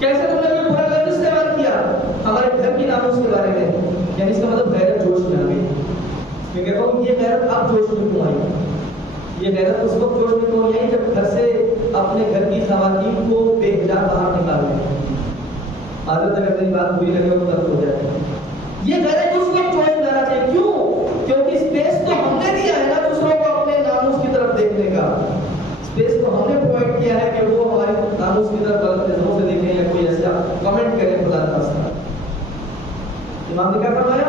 کیسے تم نے کوئی برا لفظ استعمال کیا ہمارے گھر کی ناموس کے بارے میں. یعنی اس کا مطلب غیرت جوش میں آ گئی. میں کہتا ہوں یہ غیرت اب جوش میں کیوں آئی؟ یہ غیرت اس وقت جوش میں کیوں آئی جب گھر سے اپنے گھر کی خواتین کو بے حجاب باہر نکال دیں. عادت اگر میری بات بری لگے تو غلط ہو جائے. یہ غیرت اس وقت جوش میں آنا چاہیے. کیوں؟ کیونکہ اسپیس تو ہم نے دیا ہے نا دوسروں کو اپنے ناموس کی طرف دیکھنے کا. اسپیس تو ہم نے پرووائڈ کیا ہے کہ وہ ہمارے ناموس کی طرف غلط نظروں سے دیکھیں یا کوئی ایسا کمنٹ کریں. خدا نخواستہ. امام نے کیا فرمایا,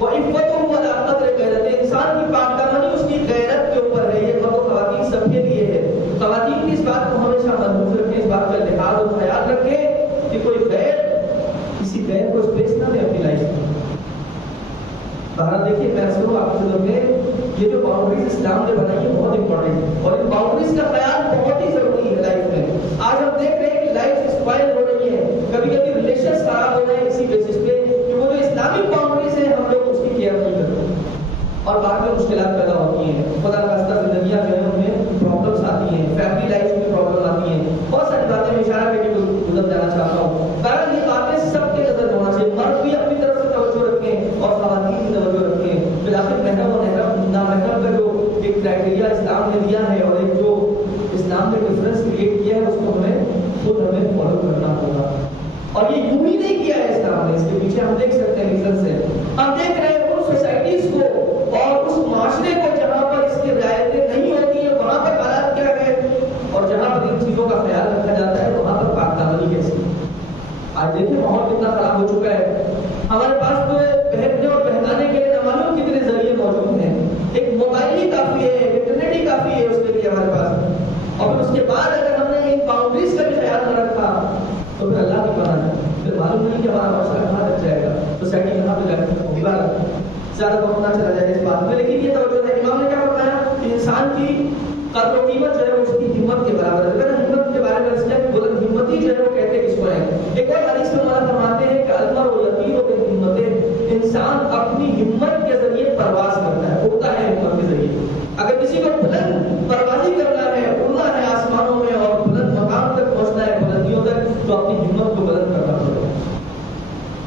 وَإِفَّتُهُ عَلَىٰ قَدْرِ غَيْرَتِهِ, انسان کی پاک دامنی اس کی غیرت کے اوپر ہے. یہ مرد و خواتین سب کے لیے ہے. خواتین کی اس بات کو ہمیشہ ملحوظ رکھیں, اس بات کا لحاظ اور خیال رکھیں کہ کوئی غیر کسی غیر کو اسپیس نہ دے اپنی لائف میں. بہرحال دیکھیے میں سنوں آپ کے دل میں یہ جو باؤنڈریز اسلام نے بنائی ہے بہت امپورٹنٹ ہے, اور ان باؤنڈریز کا خیال بہت ہی ضروری ہے لائف میں. آج ہم دیکھ رہے ہیں کہ لائف اسپائل ہو رہی ہے, ہوتی ہیں، خدا نخواستہ زندگیاں جو ہیں ان میں پرابلمس آتی ہیں، فیملی لائف میں پرابلم آتی ہیں، بہت ساری باتیں میں اشارہ کر کے گزر جانا چاہتا ہوں۔ بہرحال یہ باتیں سب کے نظر میں ہونا چاہیے، مرد بھی اپنی طرف سے توجہ رکھیں اور خواتین کی توجہ رکھیں۔ بالآخر محرم اور نامحرم کا جو ایک کرائٹیریا اسلام نے دیا ہے اور ایک جو اسلام نے ڈفرینس کریٹ کیا ہے اس کو ہمیں فالو کرنا ہوگا۔ اور یہ یوں ہی نہیں کیا ہے اسلام نے، اس کے پیچھے ہم دیکھ سکتے ہیں ریزنس ہے۔ ہم دیکھ رہے ہیں ان سوسائٹیز کو اور اس معاشرے کو جہاں پر اس کی رعایتیں نہیں ہوتی ہیں وہاں پر حالات کیا ہے، اور جہاں پر ان چیزوں کا خیال رکھا جاتا ہے وہاں پر پاک دامنی کیسی ہے۔ آج دیکھیں ماحول کتنا خراب ہو چکا ہے، ہمارے پاس تو بہتنے اور بہلانے کے لیے نہ معلوم کتنے ذریعے موجود ہیں، ایک موبائل ہی کافی ہے، انٹرنیٹ ہی کافی ہے اس کے لیے ہمارے پاس، اور پھر اس کے بعد اگر ہم نے ان باؤنڈریز کا بھی خیال نہ رکھا تو پھر اللہ کی پناہ ہے، پھر معلوم نہیں کہ ہمارا معاشرہ کہاں تک جائے گا، سوسائٹی کہاں پہ جائے گا۔ زیادہ وقت نہ چلا جائے اس بات میں، لیکن یہ توجہ ہے امام نے کیا فرمایا کہ انسان کی قدر و قیمت جو ہے اس کی ہمت کے برابر ہے۔ ہمت کے بارے میں اس نے بلند ہمتی جو ہے وہ کہتے ہیں کس کو ہے۔ ایک اور حدیث میں مولانا فرماتے ہیں کہ المرء یطیر بہمته، انسان اپنی ہمت کے ذریعے پرواز کرتا ہے، اڑتا ہے ہمت کے ذریعے۔ اگر کسی کو بلند پروازی کرنا ہے، اڑنا ہے آسمانوں میں اور بلند مقام تک پہنچنا ہے، بلندیوں تک، تو اپنی ہمت کو بلند کرنا پڑے گا۔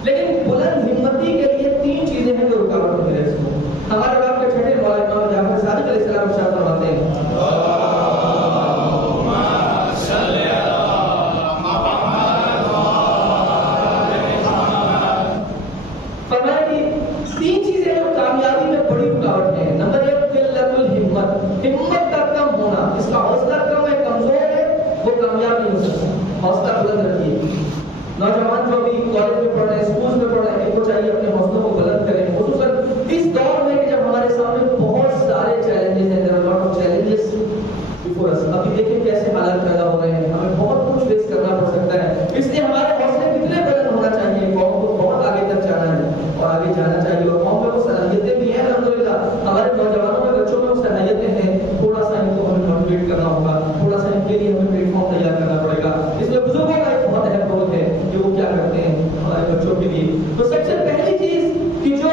لیکن بلند ہمتی کے لیے تین چیزیں ہیں جو رکاوٹ بنی رہے اس کو۔ ہمارے باپ کے چھٹے مولانا امام جعفر صادق علیہ السلام ارشاد فرماتے ہیں فرمایا کہ تین چیزیں جو کامیابی میں بڑی رکاوٹ ہیں۔ نمبر ایک قلت الہمت، ہمت کا کم ہونا، اس کا حوصلہ کم ہے، کمزور ہے، وہ کامیاب نہیں ہو سکتا۔ حوصلہ بلند رکھیے۔ نوجوان جو بھی کالج میں پڑھ رہے ہیں، اسکول میں پڑھ رہے ہیں، ان کو چاہیے اپنے حوصلوں کو بلند کریں، خصوصاً اس دور میں کہ جب ہمارے سامنے بہت سارے چیلنجز ہیں، there are lot of challenges before us۔ ابھی دیکھیں کیسے حالات پیدا ہو رہے ہیں، ہمیں بہت کچھ فیس کرنا پڑ سکتا ہے، اس لیے ہمارے حوصلے کتنے بلند ہونا چاہیے، قوم کو بہت آگے تک جانا ہے اور آگے جانا چاہیے، اور قوم میں وہ صلاحیتیں بھی ہیں الحمدللہ، ہمارے نوجوانوں میں بچوں میں وہ صلاحیتیں ہیں، تھوڑا سا ان کو ہمیں موٹیویٹ کرنا ہوگا، تھوڑا سا ان کے لیے ہمیں پلیٹ فارم تیار کرنا پڑے گا۔ اس میں بزرگوں کا ایک بہت اہم رول ہے کہ وہ کیا کرتے ہیں ہمارے بچوں کے لیے۔ تو سب سے پہلی چیز کہ جو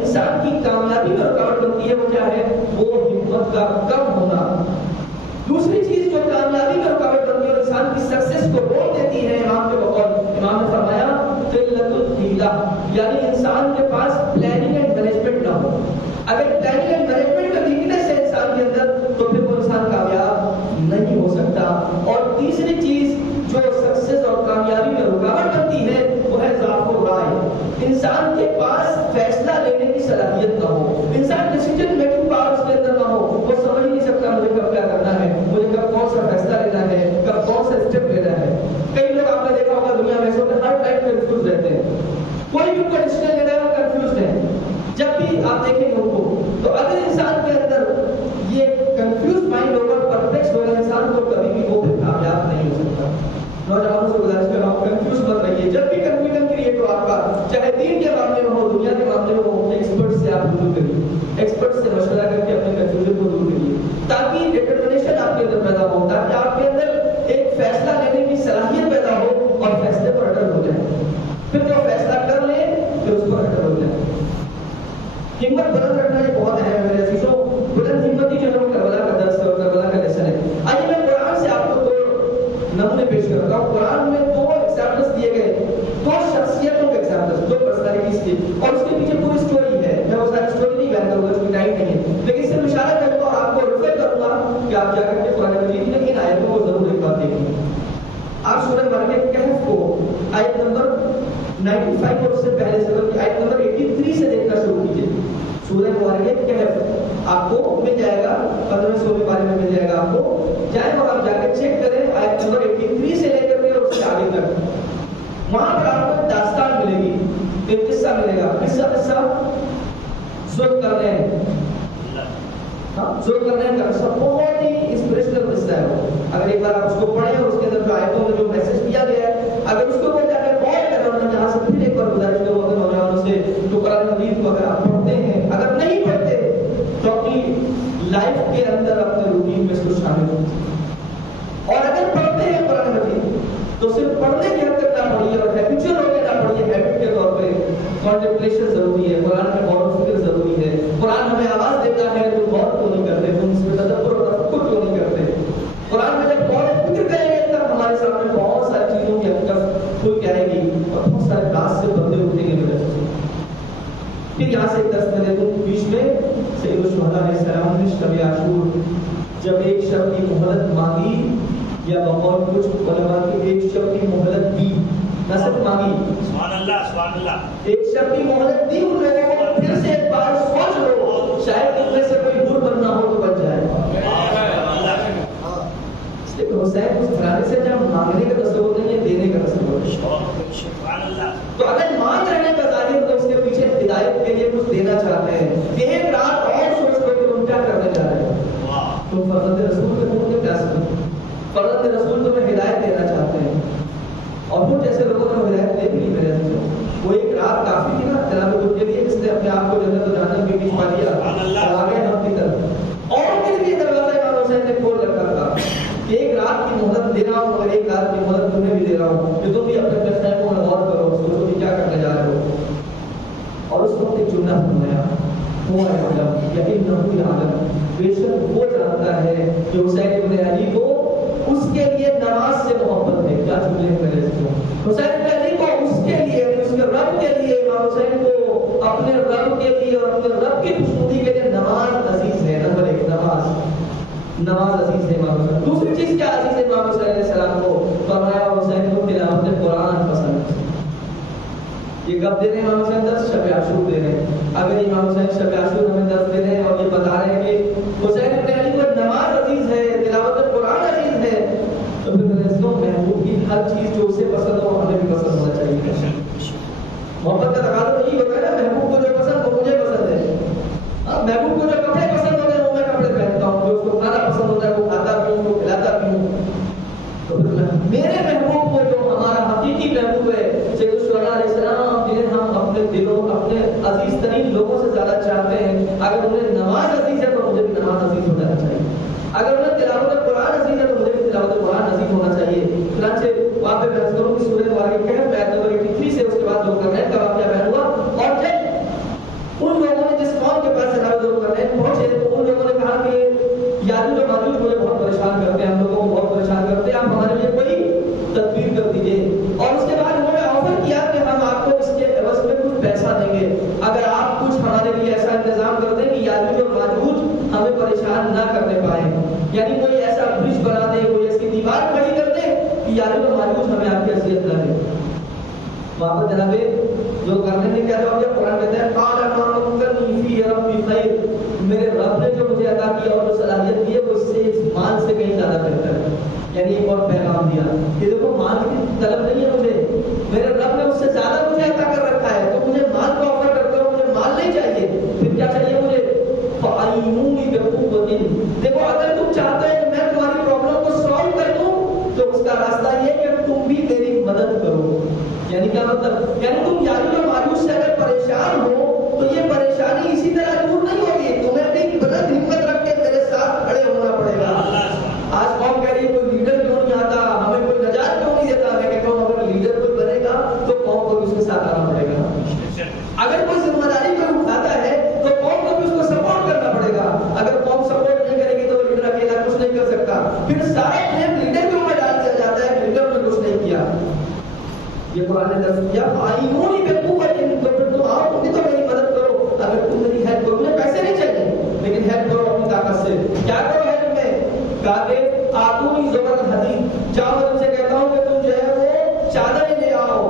انسان کی کامیابی میں رکاوٹ بنتی ہے وہ کیا ہے، وہ ہمت کا کم ہونا۔ دوسری چیز جو کامیابی میں رکاوٹ بنتی ہے اور انسان کی سکسیس کو روک دیتی ہے، امام کے بقول امام نے فرمایا قلت الحیلہ، یعنی انسان کے پاس پلاننگ اینڈ مینجمنٹ نہ ہو۔ اگر پلاننگ اینڈ مینجمنٹ کا ویکنیس ہے انسان کے اندر تو پھر وہ انسان کامیاب نہیں ہو سکتا۔ اور تیسری چیز جو سکسیس اور کامیابی میں رکاوٹ بنتی ہے وہ ہے ضعف الرائے، انسان کے پاس فیصلہ لینے کی صلاحیت نہ ہو، انسان ڈیسیژن میکنگ پاور اس کے اندر نہ ہو، وہ سمجھ نہیں سکتا مجھے کب کیا کرنا ہے، مجھے کب کون سا فیصلہ لینا ہے، کب کون سا اسٹیپ لینا ہے۔ کئی لوگ آپ نے دیکھا ہوگا دنیا میں ایسے ہوتے ہیں ہر ٹائم کنفیوز رہتے ہیں، کوئی بھی کوئی ڈیسیژن لے رہا ہے وہ کنفیوز ہے۔ جب بھی آپ دیکھیں گے ان کو، تو اگر انسان کے اندر یہ کنفیوز مائنڈ ہوگا، پرپلیکس ہوگا انسان، تو کبھی بھی وہ کامیاب نہیں ہو سکتا۔ نوجوانوں سے گزارش کر رہا ہوں کنفیوز مت رہیے، جب بھی کنفیوژن کریٹ ہو آپ کا، چاہے دین کے معاملے میں ہو، دنیا کے معاملے میں ہو، ایکسپرٹ سے آپ دور کریے، ایکسپرٹ سے مشورہ کر کے اپنے کنفیوژن کو دور کریے، تاکہ ڈٹرمنیشن آپ کے اندر پیدا ہو، تاکہ آپ کے اندر ایک فیصلہ لینے کی صلاحیت پیدا ہو اور فیصلے پر اٹل ہو جائے، پھر جو فیصلہ کر لیں پھر اس پر اٹل ہو جائے۔ ہمت بلند رکھنا یہ بہت اہم ہے میرے عزیزوں، بلند ہمتی جو ہے وہ کربلا کا درس ہے اور کربلا کا لیسن ہے۔ آئیے میں قرآن سے آپ کو دو نمونے پیش کرتا ہوں۔ قرآن میں دو ایگزامپلس دیے گئے، دو شخصیتوں کے ایگزامپلس، دو پرسنالٹیز کے، اور اس کے پیچھے پوری اسٹوری ہے۔ میں وہ ساری اسٹوری نہیں بیان کروں گا، اس کی ٹائم نہیں ہے، لیکن صرف اشارہ کروں گا اور آپ کو ریفر کروں گا کہ آپ جا کر کے قرآن مجید میں ان آیتوں کو ضرور ایک بار دیکھیں۔ آپ سورہ مریم کہف کو آیت نمبر 95 اور اس سے پہلے سے بلکہ آیت نمبر 83 سے دیکھنا شروع کیجیے۔ سورہ مریم کہف آپ کو مل جائے گا، 15 سورہ بارے میں مل جائے گا آپ کو، جائیں اور آپ جا کے چیک کریں آیت نمبر 83 سے لے کر کے اور اس سے آگے تک، وہاں پر آپ کو داستان ملے گی، ایک قصہ ملے گا۔ قصہ ذوالقرنین، ذوالقرنین کا قصہ بہت ہی انسپریشنل قصہ ہے وہ۔ اگر ایک بار آپ اس کو پڑھیں اور اس کے اندر جو آیتوں میں جو میسج دیا گیا ہے، اگر اس کو جا کے غور کریں، اور یہاں سے پھر ایک بار گزارش کروں اگر نوجوانوں سے، تو قرآن مجید کو اگر آپ پڑھتے ہیں، اگر نہیں پڑھتے تو اپنی لائف کے اندر اپنے روٹین میں اس کو شامل ہو، اور اگر پڑھتے ہیں قرآن مجید تو صرف پڑھنے کی حد تک نہ پڑھیے اور ہیبیچوئل ہو کے نہ پڑھیے، ہیبٹ کے طور پہ کنٹمپلیشن ضروری ہے، قرآن میں غور و فکر ضروری ہے. قرآن ہمیں آواز دیتا ہے تم غور کیوں نہیں کرتے, تم اس میں تدبر اور تفکر کیوں نہیں کرتے. قرآن میں جب غور فکر کریں گے تب ہمارے سامنے بہت ساری چیزوں کی حقیقت کھل کے آئے گی اور بہت سارے راز سے بندے اٹھیں گے میرے سے. پھر یہاں سے ایک درس میں دے دوں بیچ میں سید الشہداء علیہ السلام نے شب عاشور جب ایک شب کی مہلت مانگی یا بقول کچھ علماء کی ایک شب کی مہلت دی, نہ صرف مانگی, سبحان اللہ, ایک شب کی مہلت دی ان لوگوں کو, پھر سے ایک بار سوچ لو شاید ان میں سے کوئی بر بننا ہو تو بن جائے. اس لیے حسین اس گھرانے سے جب مانگنے کا تصور نہیں ہے, دینے کا تصور ہے. تو اگر مانگ رہے ہیں کا ظاہر تو اس کے پیچھے ہدایت کے لیے کچھ دینا چاہتے ہیں کہ ایک رات اور سوچ لو کہ تم کیا کرنے جا رہے ہو. تم فرزند رسول کے تم کے پیاسے ہو, فرزند رسول تمہیں ہدایت دینا چاہتے ہیں اور وہ جیسے لوگوں نے ہدایت دے بھی نہیں میرے سے. وہ ایک رات کافی تھی نا جناب حضور کے لیے جس نے اپنے آپ کو جنت و جہنم کے بیچ پا دیا اور آگے ہم کی طرف اور کے لیے دروازہ امام حسین نے کھول رکھا تھا. ایک رات کی مہلت دے رہا ہوں مگر ایک رات کی مہلت تمہیں بھی دے رہا ہوں کہ تم بھی اپنے فیصلے کو غور کرو, سوچو کہ کیا کرنے جا رہے ہو. اور اس وقت ایک جملہ فرمایا, ہوا عالم یقیناً عالم, بے شک وہ جانتا ہے کہ حسین ابن علی کو اس کے لیے نماز سے محبت ہے. کیا جملے میرے سے حسین ابن علی کو اس کے لیے, اس کے رب کے لیے, امام حسین کو اپنے رب کے لیے اور اپنے رب کی خوشنودی کے لیے نماز عزیز ہے. نمبر ایک, نماز عزیز ہے امام حسین. دوسری چیز کیا عزیز ہے امام حسین علیہ السلام کو, فرمایا حسین کو تلاوت قرآن پسند ہے. یہ کب دے رہے ہیں امام حسین درس؟ شب عاشور دے رہے ہیں. اگر امام حسین شب عاشور ہمیں درس دے رہے ہیں اور یہ بتا رہے ہیں کہ حسین ابن علی کو نماز عزیز ہے, تلاوت قرآن عزیز ہے, تو پھر دوستوں محبوب کی ہر چیز جو اسے پسند ہو ہمیں بھی پسند ہونا چاہیے. محبت کا تقاضا یہی ہوتا ہے نا, محبوب کو جو پسند وہ مجھے پسند ہے. محبوب کو جو کپڑے پسند ہوتے ہیں وہ میں کپڑے پہنتا ہوں, جو اس کو کھانا پسند ہوتا ہے وہ کھاتا بھی ہوں, وہ کھلاتا بھی ہوں. تو میرے محبوب کو جو ہمارا حقیقی محبوب ہے سید الشہداء علیہ السلام, جنہیں ہم اپنے دلوں اپنے عزیز ترین لوگوں سے زیادہ چاہتے ہیں, اگر انہیں نماز عزیز ہے تو مجھے بھی نماز عزیز ہو جانا چاہیے. اگر انہیں تلاوت قرآن عزیز ہے تو مجھے بھی تلاوت قرآن عزیز ہونا چاہیے. چنانچہ وہاں پہ بحث کروں کہ سورہ مبارکہ کہف آیت نمبر 83 سے اس کے بعد ذوالقرنین کا واقعہ بیان ہوا. اور جب ان لوگوں نے جس قوم کے پاس جناب ذوالقرنین پہنچے تو ان لوگوں نے کہا کہ یاجوج و ماجوج مجھے بہت پریشان کرتے ہیں, ہم لوگوں کو بہت پریشان کرتے ہیں, آپ ہمارے لیے کوئی تدبیر کر دیجیے. اور اس کے بعد انہوں نے آفر کیا کہ ہم آپ کو اس کے عوض میں کچھ پیسہ دیں گے اگر آپ کچھ ہمارے لیے ایسا انتظام کر دیں کہ یاجوج اور ماجوج ہمیں پریشان نہ کرنے پائیں. یعنی کوئی ایسا برج بنا دیں, کوئی ایسی دیوار کھڑی کر دیں کہ یاجوج اور ماجوج ہمیں آپ کی اذیت نہ دیں. وہاں پر جناب جو کرنے نے کیا جواب دیا, قرآن کہتا ہے قال ما مكنني فيه ربي خير, میرے رب نے جو مجھے عطا کیا اور جو صلاحیت دی ہے وہ اس سے اس مال سے کہیں زیادہ بہتر ہے. یعنی ایک اور پیغام دیا کہ دیکھو مال کی طلب نہیں ہے مجھے, میرے رب نے اس سے زیادہ مجھے عطا کر رکھا ہے, تو مجھے مال کو آفر کرتے ہو, مجھے مال نہیں چاہیے, پھر کیا چاہیے مجھے؟ فَأَيْنُونِ بِقُوَّةٍ, دیکھو اگر تم چاہتے ہو کہ میں تمہاری پرابلم کو سالو کر دوں تو اس کا راستہ یہ کہ تم بھی میری مدد کرو. یعنی کیا مطلب؟ یعنی تم یاجوج و ماجوج سے اگر پریشان ہو تو یہ پریشانی اسی طرح دور نہیں ہوگی, تمہیں اپنی بلند ہمت رکھ کے میرے ساتھ کھڑے ہونا پڑے گا. آج قوم کہہ رہی ہے کوئی لیڈر کیوں نہیں آتا, ہمیں کوئی نجات کیوں نہیں دیتا. میں کہتا ہوں اگر لیڈر کوئی بنے گا تو قوم کو بھی اس کے ساتھ آنا پڑے گا. اگر کوئی ذمہ داری کوئی اٹھاتا ہے تو قوم کو بھی اس کو سپورٹ کرنا پڑے گا. اگر قوم سپورٹ نہیں کرے گی تو لیڈر اکیلا کچھ نہیں کر سکتا. پھر سارے بلیم لیڈر کے اوپر ڈال دیا جاتا ہے, لیڈر نے کچھ نہیں کیا. یہ قرآن نے درس کیا فَأَيْنُونِ بِقُوَّةٍ, تو پھر تم آؤ, تم بھی تو میری مدد کرو. اگر تم میری ہیلپ کرو, مجھے پیسے نہیں چاہیے لیکن ہیلپ کرو اپنی طاقت سے. کیا کرو ہیلپ میں؟ کہا کہ آتونی زبر الحدید, جاؤ میں تم سے کہتا ہوں کہ تم جو ہے وہ چادریں لے آؤ,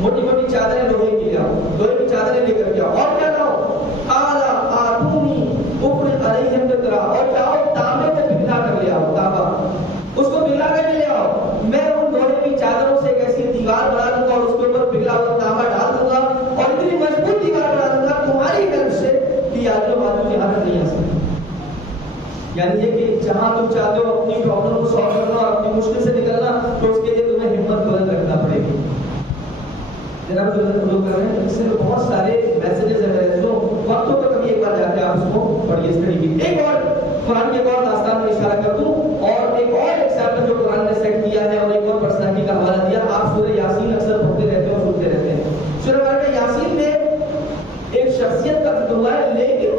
موٹی موٹی چادریں لوہے کی لے آؤ, لوہے کی چادریں لے کر کے آؤ. اور کیا لاؤ؟ قال آتونی افرغ علیہم قطرا, اور جاؤ تانبے کو پگھلا کر لے آؤ, تانبا اس کو پگھلا کر لے آؤ. میں ان لوہے کی چادروں سے ایک ایسی دیوار بنا دوں گا اور اس کے اوپر پگھلا ہوا تانبا ڈال دوں گا اور اتنی مضبوط دیوار بنا دوں گا تمہاری ہیلپ سے کہ یاجوج و ماجوج یہاں تک نہیں آ سکتے. یعنی یہ کہ جہاں تم چاہتے ہو اپنی پرابلم کو سالو کرنا اور اپنی مشکل سے نکلنا, تو اس کے لیے تمہیں ہمت بلند رکھنا پڑے گی. جناب جو فالو کر رہے ہیں اس سے بہت سارے میسیجز ہیں میرے جو وقت ہو تو کبھی ایک بار جا کے آپ اس کو پڑھیے, اسٹڈی کیجیے. ایک اور قرآن کی ایک اور داستان میں اشارہ کر دوں اور ایک اور ایگزامپل جو قرآن نے سیٹ کیا ہے اور ایک اور پرسنالٹی کا حوالہ دیا. آپ سورہ یاسین اکثر پڑھتے رہتے ہیں اور سنتے رہتے ہیں. سورہ یاسین میں ایک شخصیت کا ذکر ہوا ہے, لیکن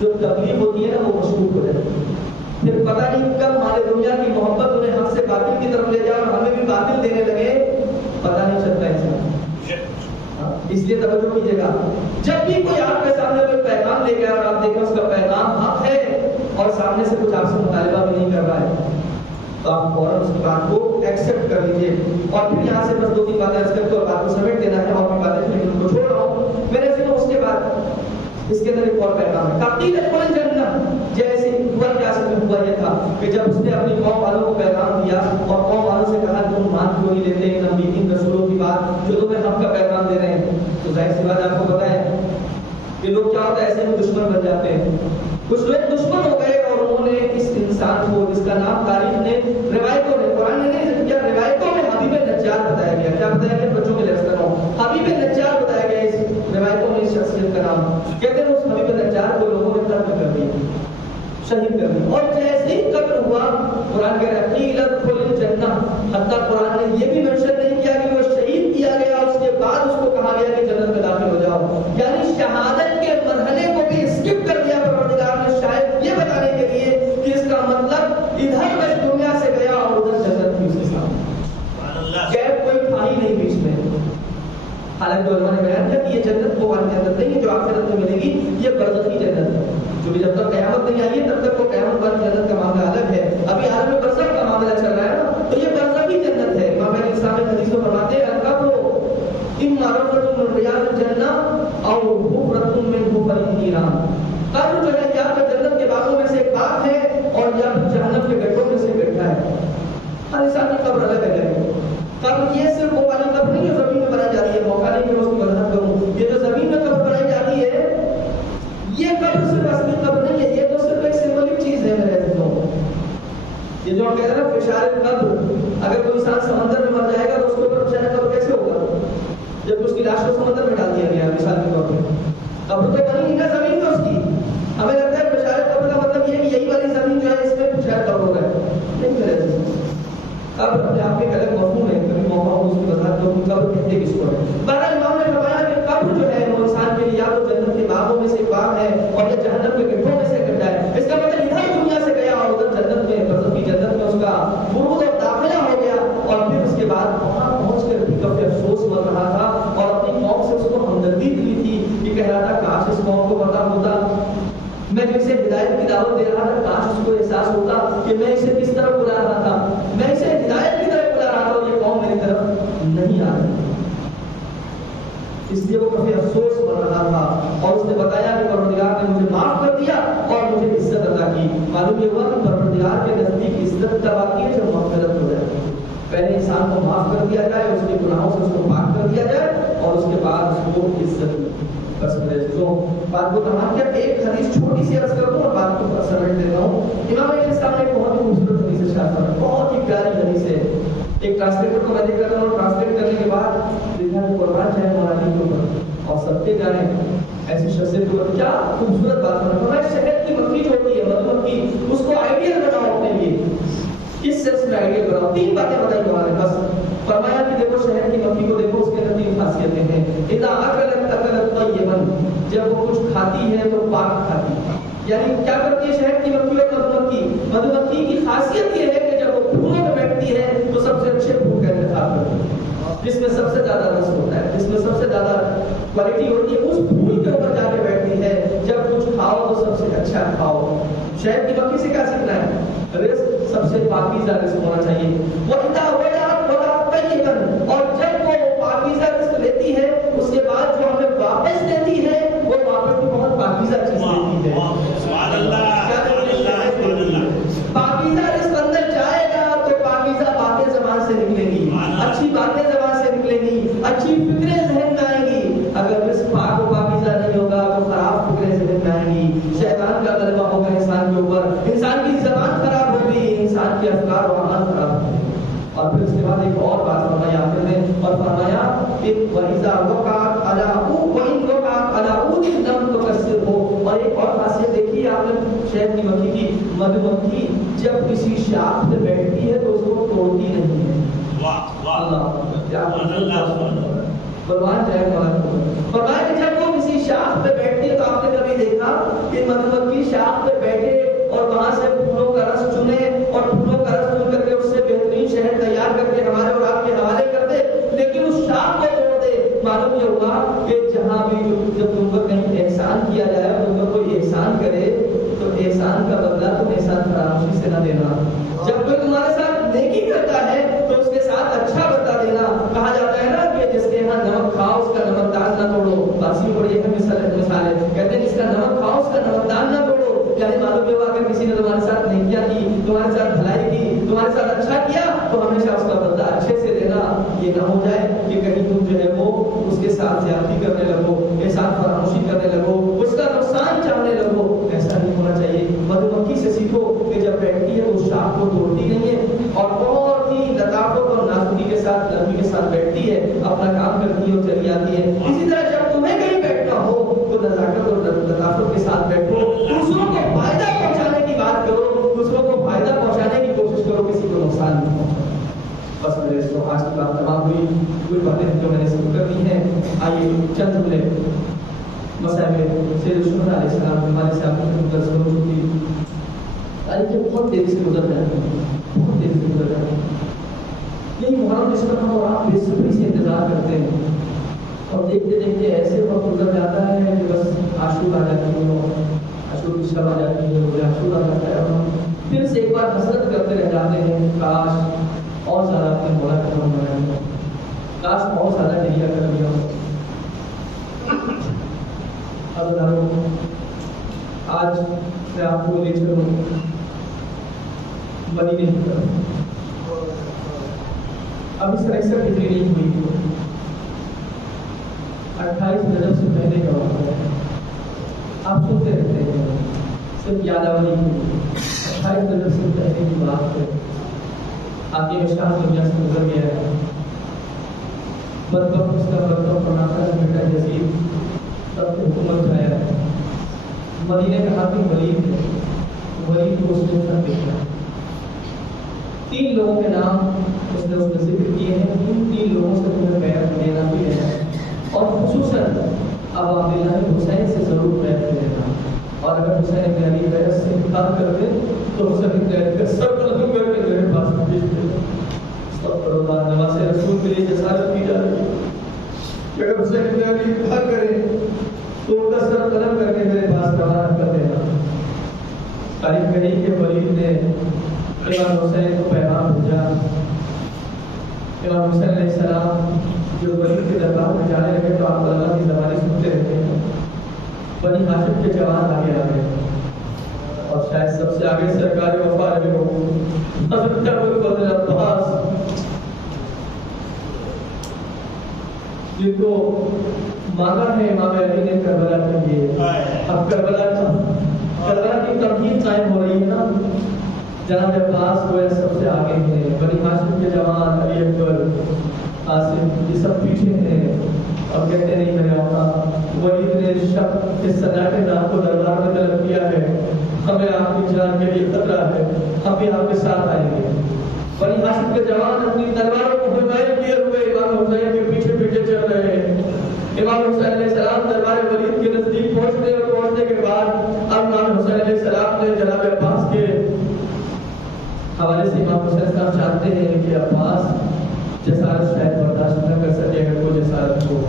جو تکلیف ہوتی ہے نا وہ مشکوک ہو جاتی ہے. پھر پتہ نہیں کب ہمارے دنیا کی محبت انہیں حق سے باطل کی طرف لے جائے اور ہمیں بھی باطل دینے لگے, پتہ نہیں چلتا انسان. اس لیے توجہ کیجیے گا, جب بھی کوئی آپ کے سامنے کوئی پیغام لے گیا اور آپ دیکھیں اس کا پیغام حق ہے اور سامنے سے کچھ آپ سے مطالبہ بھی نہیں کر رہا ہے, تو آپ فوراً اس کی بات کو ایکسیپٹ کر لیجیے. اور پھر یہاں سے بس 2-3 باتیں عرض کر کے اور بات کو سمیٹ دینا ہے, اور بھی باتیں لیکن ان کو چھوڑ رہا ہوں. میرے سنو اس کے بعد اس کے اندر ایک اور پیغام ہے, تقدیر کل جنت. جیسے ہوا کیا اصل میں ہوا یہ تھا کہ جب اس نے اپنی قوم والوں کو پیغام دیا اور قوم والوں سے کہا تم مان کیوں نہیں لیتے ان انبیاء رسولوں کی بات جو تمہیں حق کا پیغام دے رہے ہیں, تو ظاہر سی بات آپ کو پتہ ہے کہ لوگ کیا ہوتا ہے ایسے میں دشمن بن جاتے ہیں. کچھ لوگ دشمن ہو گئے اور انہوں نے اس انسان کو جس کا نام تاریخ نے روایتوں نے قرآن نے نہیں کیا, روایتوں میں حبیب نجار بتایا گیا. کیا بتایا گیا؟ بچوں کے لیے کر رہا ہوں, حبیب نجار بتایا گیا. اس روایتوں میں اس شخصیت کا نام کہتے ہیں اس حبیب نجار کو لوگوں نے قتل کر دیا, شہید کر دیا. اور جیسے ہی قتل ہوا قرآن کہہ رہا ہے قیل ادخل الجنہ, حتیٰ قرآن نے یہ بھی منشن نہیں کیا کہ وہ شہید کیا گیا اس کے بعد اس کو کہا گیا کہ جنت میں داخل ہو جاؤ. یعنی شہادت کے مرحلے کو بھی اسکپ کر دیا پروردگار نے, شاید یہ بتانے کے لیے کہ اس کا مطلب ادھر میں دنیا سے گیا اور ادھر جنت تھی اس کے سامنے, گیپ کوئی تھا ہی نہیں بیچ میں. حالانکہ علماء نے بیان کیا کہ یہ جنت وہ والی جنت نہیں ہے جو آخرت میں ملے گی, یہ برزخی جنت ہے جو بھی جب تک قیامت نہیں آئی ہے تب تک وہ قیامت والی جنت کا معاملہ الگ ہے. ابھی عالم برزخ کا معاملہ چل رہا ہے نا, تو یہ برزخی جنت ہے. امام علیہ السلام نے حدیث میں فرماتے ہیں القبر اما روضۃ من ریاض الجنہ او حفرۃ من حفر النیران. قبر جو ہے یا تو جنت کے باغوں میں سے ایک باغ ہے اور یا پھر جہنم کے گڈھوں میں سے گڈھا ہے. ہر انسان کی قبر الگ الگ ہے. قبر یہ صرف وہ والی قبر نہیں جو زمین میں بنائی جاتی ہے, موقع نہیں کہ میں اس کی وضاحت کروں. یہ جو زمین میں قبر بنائی جاتی ہے یہ قبر صرف اصلی قبر نہیں ہے, یہ تو صرف ایک سمبولک چیز ہے میرے عزیزوں. یہ جو ہم کہتے ہیں نا فشار قبر, اگر کوئی انسان سمندر میں مر جائے گا تو اس کے اوپر فشار قبر کیسے ہوگا جب اس کی لاش کو سمندر میں ڈال دیا گیا مثال کے طور پہ. قبر تو بنی نہیں نا زمین میں اس کی. ہمیں لگتا ہے فشار قبر کا مطلب یہ ہے کہ یہی والی زمین جو ہے اس میں فشار قبر ہو رہا ہے, نہیں میرے عزیزوں. قبر اپنے آپ میں ایک الگ مفہوم ہے, کبھی موقع ہو اس کی وضاحت کروں قبر کہتے کس کو ہے. بہرحال امام نے فرمایا کہ قبر جو ہے وہ انسان کے لیے یا تو جنت کے باغوں میں سے ایک باغ ہے اور یہ جہنم کے گڈھوں میں سے گڈھا ہے. اس کا مطلب ادھر دنیا سے گیا اور ادھر جنت میں برزخی جنت میں اس کا برود اور داخلہ ہو گیا, اور پھر اس کے بعد وہاں پہنچ کر بھی کافی افسوس مر رہا تھا اور اپنی قوم سے اس کو ہمدردی ملی تھی کہ کہہ رہا تھا کاش اس قوم کو پتا ہوتا, میں جو اسے ہدایت کی دعوت دے رہا تھا کاش اس کو احساس ہوتا کہ میں اسے کس طرف بلا رہا تھا, میں اسے ہدایت کی طرف بلا رہا تھا اور یہ قوم میری طرف نہیں آ رہی. اس لیے وہ کافی افسوس کر رہا تھا اور اس نے بتایا کہ پروردگار نے مجھے معاف کر دیا اور مجھے عزت عطا کی. معلوم یہ ہوا کہ پروردگار کے نزدیک عزت تب آتی ہے جب مغفرت ہو جائے. پہلے انسان کو معاف کر دیا جائے, اس کے گناہوں سے اس کو پاک کر دیا جائے اور اس کے بعد اس کو عزت. بس میرے عزیزوں بات کو تمام کیا, ایک حدیث چھوٹی سی عرض کر دوں اور بات کو سمیٹ دیتا ہوں. امام علیہ السلام نے ایک بہت ہی خوبصورت حدیث ارشاد فرمایا, بہت ہی پیاری حدیث ہے. ایک ٹرانسلیٹر کو میں دیکھ رہا تھا اور ٹرانسلیٹ کرنے کے بعد لکھا ہے قربان جائے مولانا کے اوپر اور سب کے جانے ایسی شخصیت کو کیا خوبصورت بات فرمایا. شہد کی مکھی جو ہوتی ہے مدھو مکھی, اس کو آئیڈیل بناؤ اپنے لیے. کس سینس میں آئیڈیل بناؤ؟ 3 باتیں بتائی قرآن نے. بس فرمایا کہ دیکھو شہد کی مکھی کو دیکھو, اس کے اندر 3 خاصیتیں ہیں. اذا اکلت طیبا, جب وہ کچھ کھاتی ہے تو پاک کھاتی ہے. یعنی کیا کرتی ہے شہد کی مکھی اور مدھو مکھی؟ مدھو مکھی کی خاصیت یہ ہے کہ جب وہ پھولوں میں بیٹھتی ہے تو سب سے اچھے پھول کا انتخاب کرتی ہے, جس میں سب سے زیادہ رس ہوتا ہے, جس میں سب سے زیادہ کوالٹی ہوتی ہے, اس پھول کے اوپر جا کے بیٹھتی ہے. جب کچھ کھاؤ تو سب سے اچھا کھاؤ. شہد کی مکھی سے کیا سیکھنا ہے؟ رزق سب سے پاکیزہ رزق ہونا چاہیے. وَإِذَا وَجَعَتْ طَيِّبًا, اور جب وہ پاکیزہ رزق لیتی ہے اس کے بعد جو ہمیں واپس دیتی ہے وہ واپس بھی بہت پاکیزہ چیز دیتی ہے. سبحان اللہ, پاکیزہ رزق اندر جائے گا تو پاکیزہ باتیں زبان سے نکلیں گی, اچھی باتیں زبان سے نکلیں گی, اچھی فکریں ذہن میں آئیں گی. اگر رزق پاک و پاکیزہ نہیں ہوگا تو خراب فکریں ذہن میں آئیں گی, شیطان کا غلبہ ہوگا انسان کے اوپر, انسان کی زبان خراب ہوگی, انسان کے افکار و اعمال خراب ہوں گے. اور پھر اس کے بعد ایک اور بات فرمائی آخر میں, اور فرمایا کہ وَإِذَا وَقَعَتْ عَلَىٰ وَإِنْ وَقَعَتْ عَلَىٰ عُودٍ لَمْ تُكَسِّرْهُ. اور ایک اور خاصیت دیکھی آپ نے شہد کی مکھی کی, مدھو مکھی جب کسی شاخ پہ بیٹھتی ہے تو اس کو توڑتی نہیں ہے. بلوان جائے فرمایا کہ جب وہ کسی شاخ پہ بیٹھتی ہے تو آپ نے کبھی دیکھا کہ کہ مدھمکھی شاخ پہ بیٹھے اور وہاں سے پھولوں کا رس چنے اور پھولوں کا رس چن کر کے اس سے بہترین شہد تیار کر کے ہمارے اور آپ کے حوالے کر دے، لیکن اس شاخ کو توڑ دے۔ معلوم یہ ہوا کہ جہاں بھی جب تم پر کہیں احسان کیا جائے اور تم پر کوئی احسان کرے تو احسان کا بدلہ تم احسان فراموشی سے نہ دینا۔ جب کوئی تمہارے ساتھ نیکی کرتا ہے تو اس کے ساتھ اچھا بدلہ دینا۔ کہا جاتا ہے نا کہ جس کے یہاں نمک کھاؤ اس کا نمک دان نہ توڑو، باسی بڑی اہم مثال ہے، کہتے ہیں جس کا نمک کھاؤ اس کا نمک دان نہ توڑو۔ یعنی معلوم ہوا اگر کسی نے تمہارے ساتھ نیکیاں کی، تمہارے ساتھ بھلائی کی، تمہارے ساتھ اچھا کیا تو ہمیشہ اس کا بدلہ اچھے سے دینا۔ یہ نہ ہو جائے کہ کہیں تم جو ہے وہ اس کے ساتھ زیادتی کرنے لگو، احسان فراموشی کرنے لگو، اس کا نقصان چاہنے لگو۔ ایسا نہیں ہونا چاہیے۔ مدھمکھی سے سیکھو کہ جب بیٹھتی ہے تو شاخ کو توڑتی نہیں ہے اور بہت ہی لطافت اور نازکی کے ساتھ، نرمی کے ساتھ بیٹھتی ہے، اپنا کام کرتی ہے اور چلی جاتی ہے۔ اسی طرح جب تمہیں کہیں بیٹھنا ہو تو نزاکت اور لطافت کے ساتھ بیٹھو، دوسروں کو فائدہ پہنچانے کی بات کرو، دوسروں کو فائدہ پہنچانے کی کوشش کرو، کسی کو نقصان نہیں پہنچاؤ۔ بس میرے اس کو آج کی بات تمام ہوئی، کوئی باتیں جو میں نے شروع کر دی ہیں۔ آئیے چند جملے مسائل سید الشہداء علیہ السلام ہمارے سے آپ کی درس ہو چکی، تاریخ بہت تیزی سے گزر جاتی ہے، بہت تیزی سے گزر جاتی ہے۔ یہی محرم جس پر ہم اور آپ بے صبری سے انتظار کرتے ہیں اور دیکھتے دیکھتے ایسے وقت گزر جاتا ہے کہ بس عاشور آ جاتی ہے، عاشور کی شب آ جاتی ہے، روز عاشور آ جاتا ہے اور ہم پھر سے ایک بار حسرت کرتے رہ جاتے ہیں، کاش اور زیادہ اپنے مولا کا نام بنائیں، کاش اور زیادہ ہدیہ کر دیا ہو۔ اب آج میں آپ کو لے چلوں مدینے کی طرف۔ ابھی سر ایسا ہجری نہیں ہوئی، 28 رجب سے پہلے کا وقت ہے۔ آپ سنتے رہتے ہیں صرف یاداوری کی، 28 رجب سے پہلے کی بات ہے۔ آپ کے شاہ دنیا سے گزر گیا ہے، بدبخت اس کا بدبخت بناتا ہے بیٹا یزید تب حکومت کھایا ہے۔ مدینے کا حاکم ولید ہے، ولید کو اس نے سر دیکھا۔ 3 لوگوں کے نام اس نے ذکر کیے ہیں، ان 3 لوگوں سے تمہیں بیعت لینا بھی ہے اور خصوصاً اب عبداللہ حسین سے ضرور بیعت لینا، اور اگر حسین بن علی بیعت سے انکار کر دے تو حسین بن علی کا سر قلم کر کے میرے پاس بھیج دے۔ استغفر اللہ، نماز رسول کے لیے جسارت کی جا رہی ہے کہ اگر حسین بن علی انکار کرے تو ان کا سر قلم کر کے میرے پاس روانہ کر دینا۔ تاریخ میں نہیں کہ ولید نے امام حسین کو پیغام بھیجا۔ امام حسین علیہ السلام جو ولید کے دربار میں جانے لگے تو آپ اللہ کی زبانی سنتے رہتے ہیں۔ بنی ہاشم کے جوان آگے آ گئے اور شاید سب سے آگے سرکار وفا رہے ہو حضرت ابوالفضل عباس، جن کو مانگا ہے امام علی نے کربلا کے لیے۔ اب کربلا کی تمہید قائم ہو رہی ہے نا، جناب عباس گویا سب سے آگے ہیں، بنی ہاشم کے جوان علی اکبر، قاسم، یہ سب پیچھے ہیں اور کہتے نہیں میرے آقا ولید نے شب کے سناٹے رات کو دربار میں طلب کیا ہے، ہمیں آپ کی جان کے لیے خطرہ ہے، ہم بھی آپ کے ساتھ آئیں گے۔ بنی ہاشم کے جوان اپنی تلواروں کو حمایت کیے ہوئے امام حسین کے پیچھے پیچھے چل رہے ہیں۔ امام حسین علیہ السلام دربار ولید کے نزدیک پہنچنے اور پہنچنے کے بعد اب امام حسین علیہ السلام نے جناب عباس کے حوالے سے امام حسین صاحب چاہتے ہیں کہ عباس جسارت شاید برداشت نہ کر سکے اگر وہ جسارت ہو۔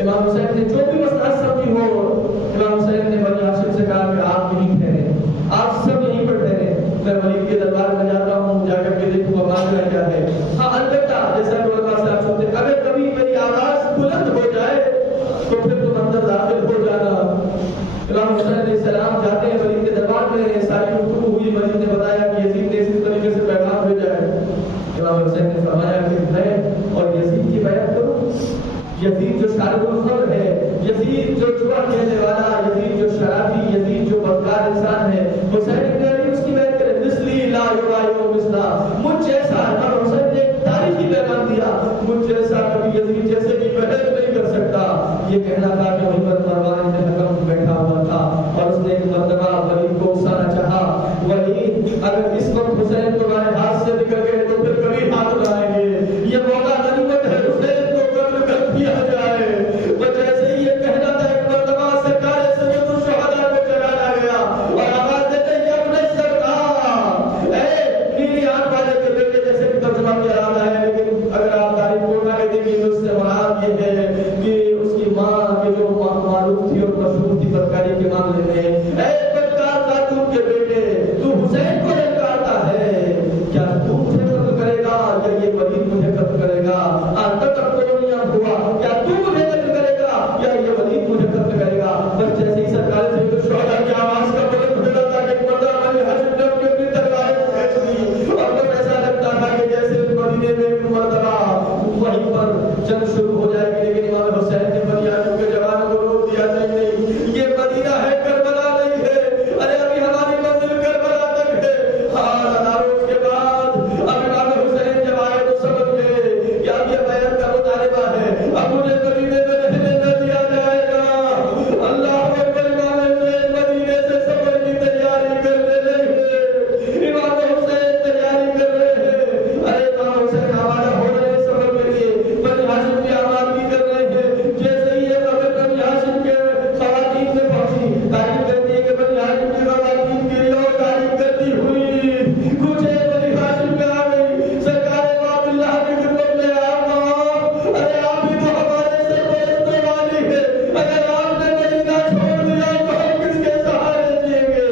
امام حسین نے جو بھی مسئلہ سمجھی ہو، امام حسین نے بنی ہاشم سے کہا کہ آپ یہیں ٹھہرے، آپ سب یہیں پر ٹھہرے، میں ولید کے دربار میں جاتا ہوں، جا کر کے دیکھوں گا معاملہ کیا ہے۔ ہاں البتہ جیسا کہ علماء صاحب سنتے ہیں اگر کبھی میری آواز بلند ہو جائے تو پھر تم اندر داخل ہو جانا۔ امام حسین علیہ السلام جاتے ہیں ولید کے دربار میں، ساری گفتگو ہوئی، ولید نے بتایا کہ یزید نے اسی طریقے سے پیغام بھیجا ہے۔ امام حسین نے فرمایا کہ میں اور یزید کی بیعت کروں؟ یزید جو شارب الخمر ہے، یزید جو جوا کھیلنے والا، یزید جو شرابی، یزید جو بدکار انسان ہے، حسین ابن علی اس کی بیعت کرے؟ مثلی لا یبایع مثلا، مجھ جیسا، امام حسین نے ایک تاریخی پیغام دیا، مجھ جیسا کبھی یزید جیسے کی بیعت نہیں کر سکتا۔ یہ کہنا تھا کہ محمد مروان ابن حکم بیٹھا ہوا تھا اور اس نے ایک مرتبہ ولید کو اکسانا چاہا، ولید اگر اس وقت حسین تمہارے ہاتھ سے نکل گئے تو پھر کبھی ہاتھ نہ آئیں گے، یہ موقع غنیمت ہے، حسین کو قتل کر دیا جائے۔ وہ جیسے ہی یہ کہنا تھا ایک مرتبہ سرکار سید الشہداء کو چلانا گیا۔ تیاری کے معاملے میں، اے بدکار خاتون کے بیٹے، تو حسین کو للکارتا ہے، کیا تو مجھے قتل کرے گا یا یہ ولید مجھے قتل کرے گا؟ تقتلونی ام ہوا، کیا تو مجھے قتل کرے گا یا یہ ولید مجھے قتل کرے گا؟ بس جیسے ہی سرکار سید الشہداء کی آواز کا بلند ہو جاتا کہ مردہ بنی ہاشم نے اپنی تلواریں کھینچ لی، اور تو ایسا لگتا تھا کہ جیسے مدینے میں ایک مرتبہ وہیں پر جنگ شروع ہو جائے گی، لیکن امام حسین نے بنی ہاشم کے جوانوں کو روک دیا، نہیں، یہ مدینہ ہے، کربلا نہیں ہے، ارے ابھی ہماری منزل کربلا تک ہے۔ ہزاروں کے بعد اب امام حسین جب آئے تو سمجھ گئے کہ اب یہ بیعت کا مطالبہ ہے، اب مجھے مدینے میں رہنے نہ دیا جائے گا۔ اللہ اکبر، امام حسین مدینے سے سفر کی تیاری کرنے لگے، امام حسین تیاری کر رہے ہیں، ارے امام حسین ہمارا ہو رہے ہیں سفر کے لیے، بنی ہاشم کی آمادگی کر رہے ہیں۔ جیسے ہی یہ خبر بنی ہاشم کے خواتین سے پہنچی، تعریف کرتی ہے کہ بنی ہاشم کی خواتین کی اور تعریف کرتی ہوئی کچھ بنی ہاشم میں آ گئی، سرکار امام اللہ کی خدمت میں ارے آپ بھی تو ہمارے سرپرستوں والی ہے، اگر آپ نے مدینہ چھوڑ دیا تو ہم کس کے سہارے جئیں گے؟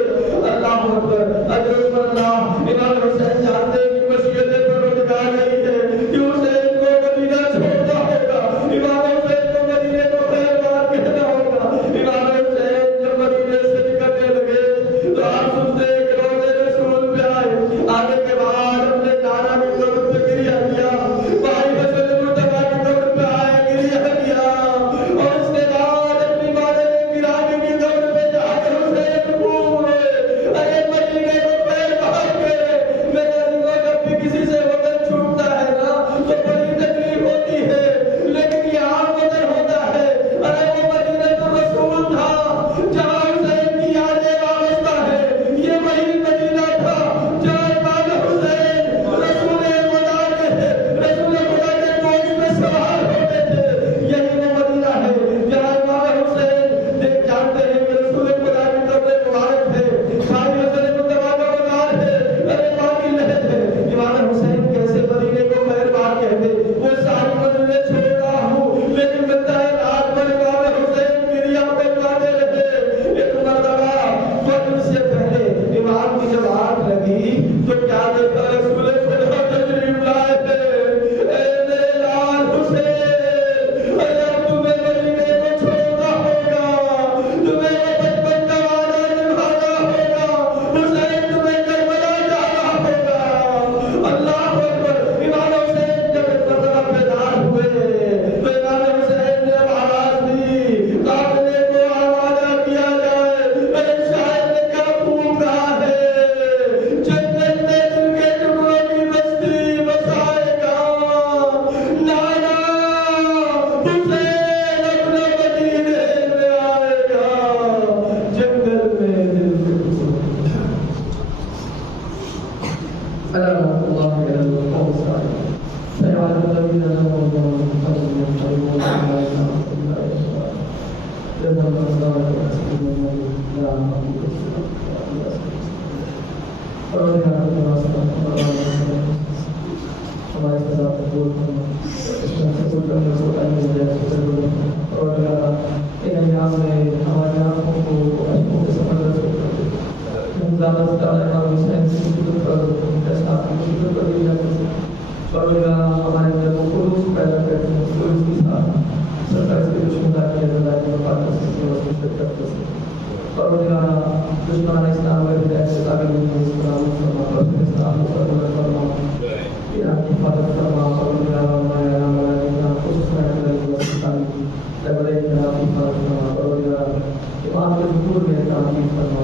اللہ اکبر، اجر اللہ۔ امام حسین جانتے ہیں کہ مشیت پروردگار نہیں ہے کہ حسین کو مدینہ چھوڑنا ہوگا، امام حسین کو مدینے کو خیر بات کہنا ہوگا۔ امام حسین جب مدینے سے نکلنے لگے تو آپ سنتے ہیں کہ روضے رسول پہ آئے، آنے کے بعد اپنے نانا کی قبر پہ گریہ کیا، بھائی حسن مرتضیٰ کی قبر پہ آئے گریہ کیا، اور اس کے بعد اپنی مادر گرامی کی قبر پہ جا کر حسین رکوع ہوئے۔ ارے مدینے کو پیر باہر کرے، میرا دیوا جب بھی کسی سے وطن چھوٹتا ہے نا تو بڑی تکلیف ہوتی ہے، لیکن یہ عام وطن ہوتا ہے۔ ارے وہ مدینہ تو رسول تھا جہاں حسین کی یادیں وابستہ ہے، یہ وہی مدینہ تھا جہاں امام حسین رسول خدا کے کوچ میں سوار ہوتے تھے، یہی وہ مدینہ ہے جہاں امام حسین دیکھ جانتے ہیں کہ رسول خدا کی قبر مبارک ہے، خالی حسن مصطفیٰ کا مزار ہے، ارے باقی لہد ہے۔ امام حسین کیسے مدینے کو خیر بات کہتے، وہ ساری منزلیں چھوڑ رہا ہوں، لیکن ملتا ہے رات بھر امام حسین گریہ کرواتے رہے۔ ایک مرتبہ فجر سے پہلے امام کی جب آنکھ لگی تو کیا دیکھا، رسول خدا تشریف لائے تھے۔ اے میرے لال حسین، ارے اب تمہیں مدینے کو چھوڑنا ہوگا، تمہیں وہ بچپن کا وعدہ نبھانا ہوگا، حسین تمہیں کربلا جانا ہوگا۔ اللہ اکبر، امام حسین جب ایک مرتبہ بیدار ہوئے تو امام حسین نے آواز دی، قافلے کو آمادہ کیا جائے۔ ارے شاعر نے کیا پھونک رہا ہے، جنت میں دل کے ٹکڑوں کی بستی بسائے گا، نانا حسین اپنے مدینے میں آئے گا، جنگل میں دل کے ٹکڑوں۔ اللہ اللہ کے القوم صالح سیوال الذین لهم الله فضل يطلبون على الله جزاء الله لا اور ہمارے ساتھ قبول کرنا، اس میں قبول کرنے کو اور ان ایام میں ہماری آنکھوں کو اشکوں کے سمندر سے زیادہ سے زیادہ امام حسین کی خدمت پر ان کے ساتھ خدمت کر دی جاتی ہے، اور ہمارے اندر وہ خلوص پیدا کرتے ہیں، خلوص کے ساتھ سرکار سے دشمنی کی اللہ کی وفات کر سکتے اور شرکت کر سکتے، اور دشمنان اسلام و ہدایت سے قابل نہیں اسلام فرما رسول اسلام پر فرما کہ آپ کی حفاظت فرما، اور خصوصاً لبرے کی آپ کی حفاظت فرما، اور امام کے حضور میں تعمیر فرما۔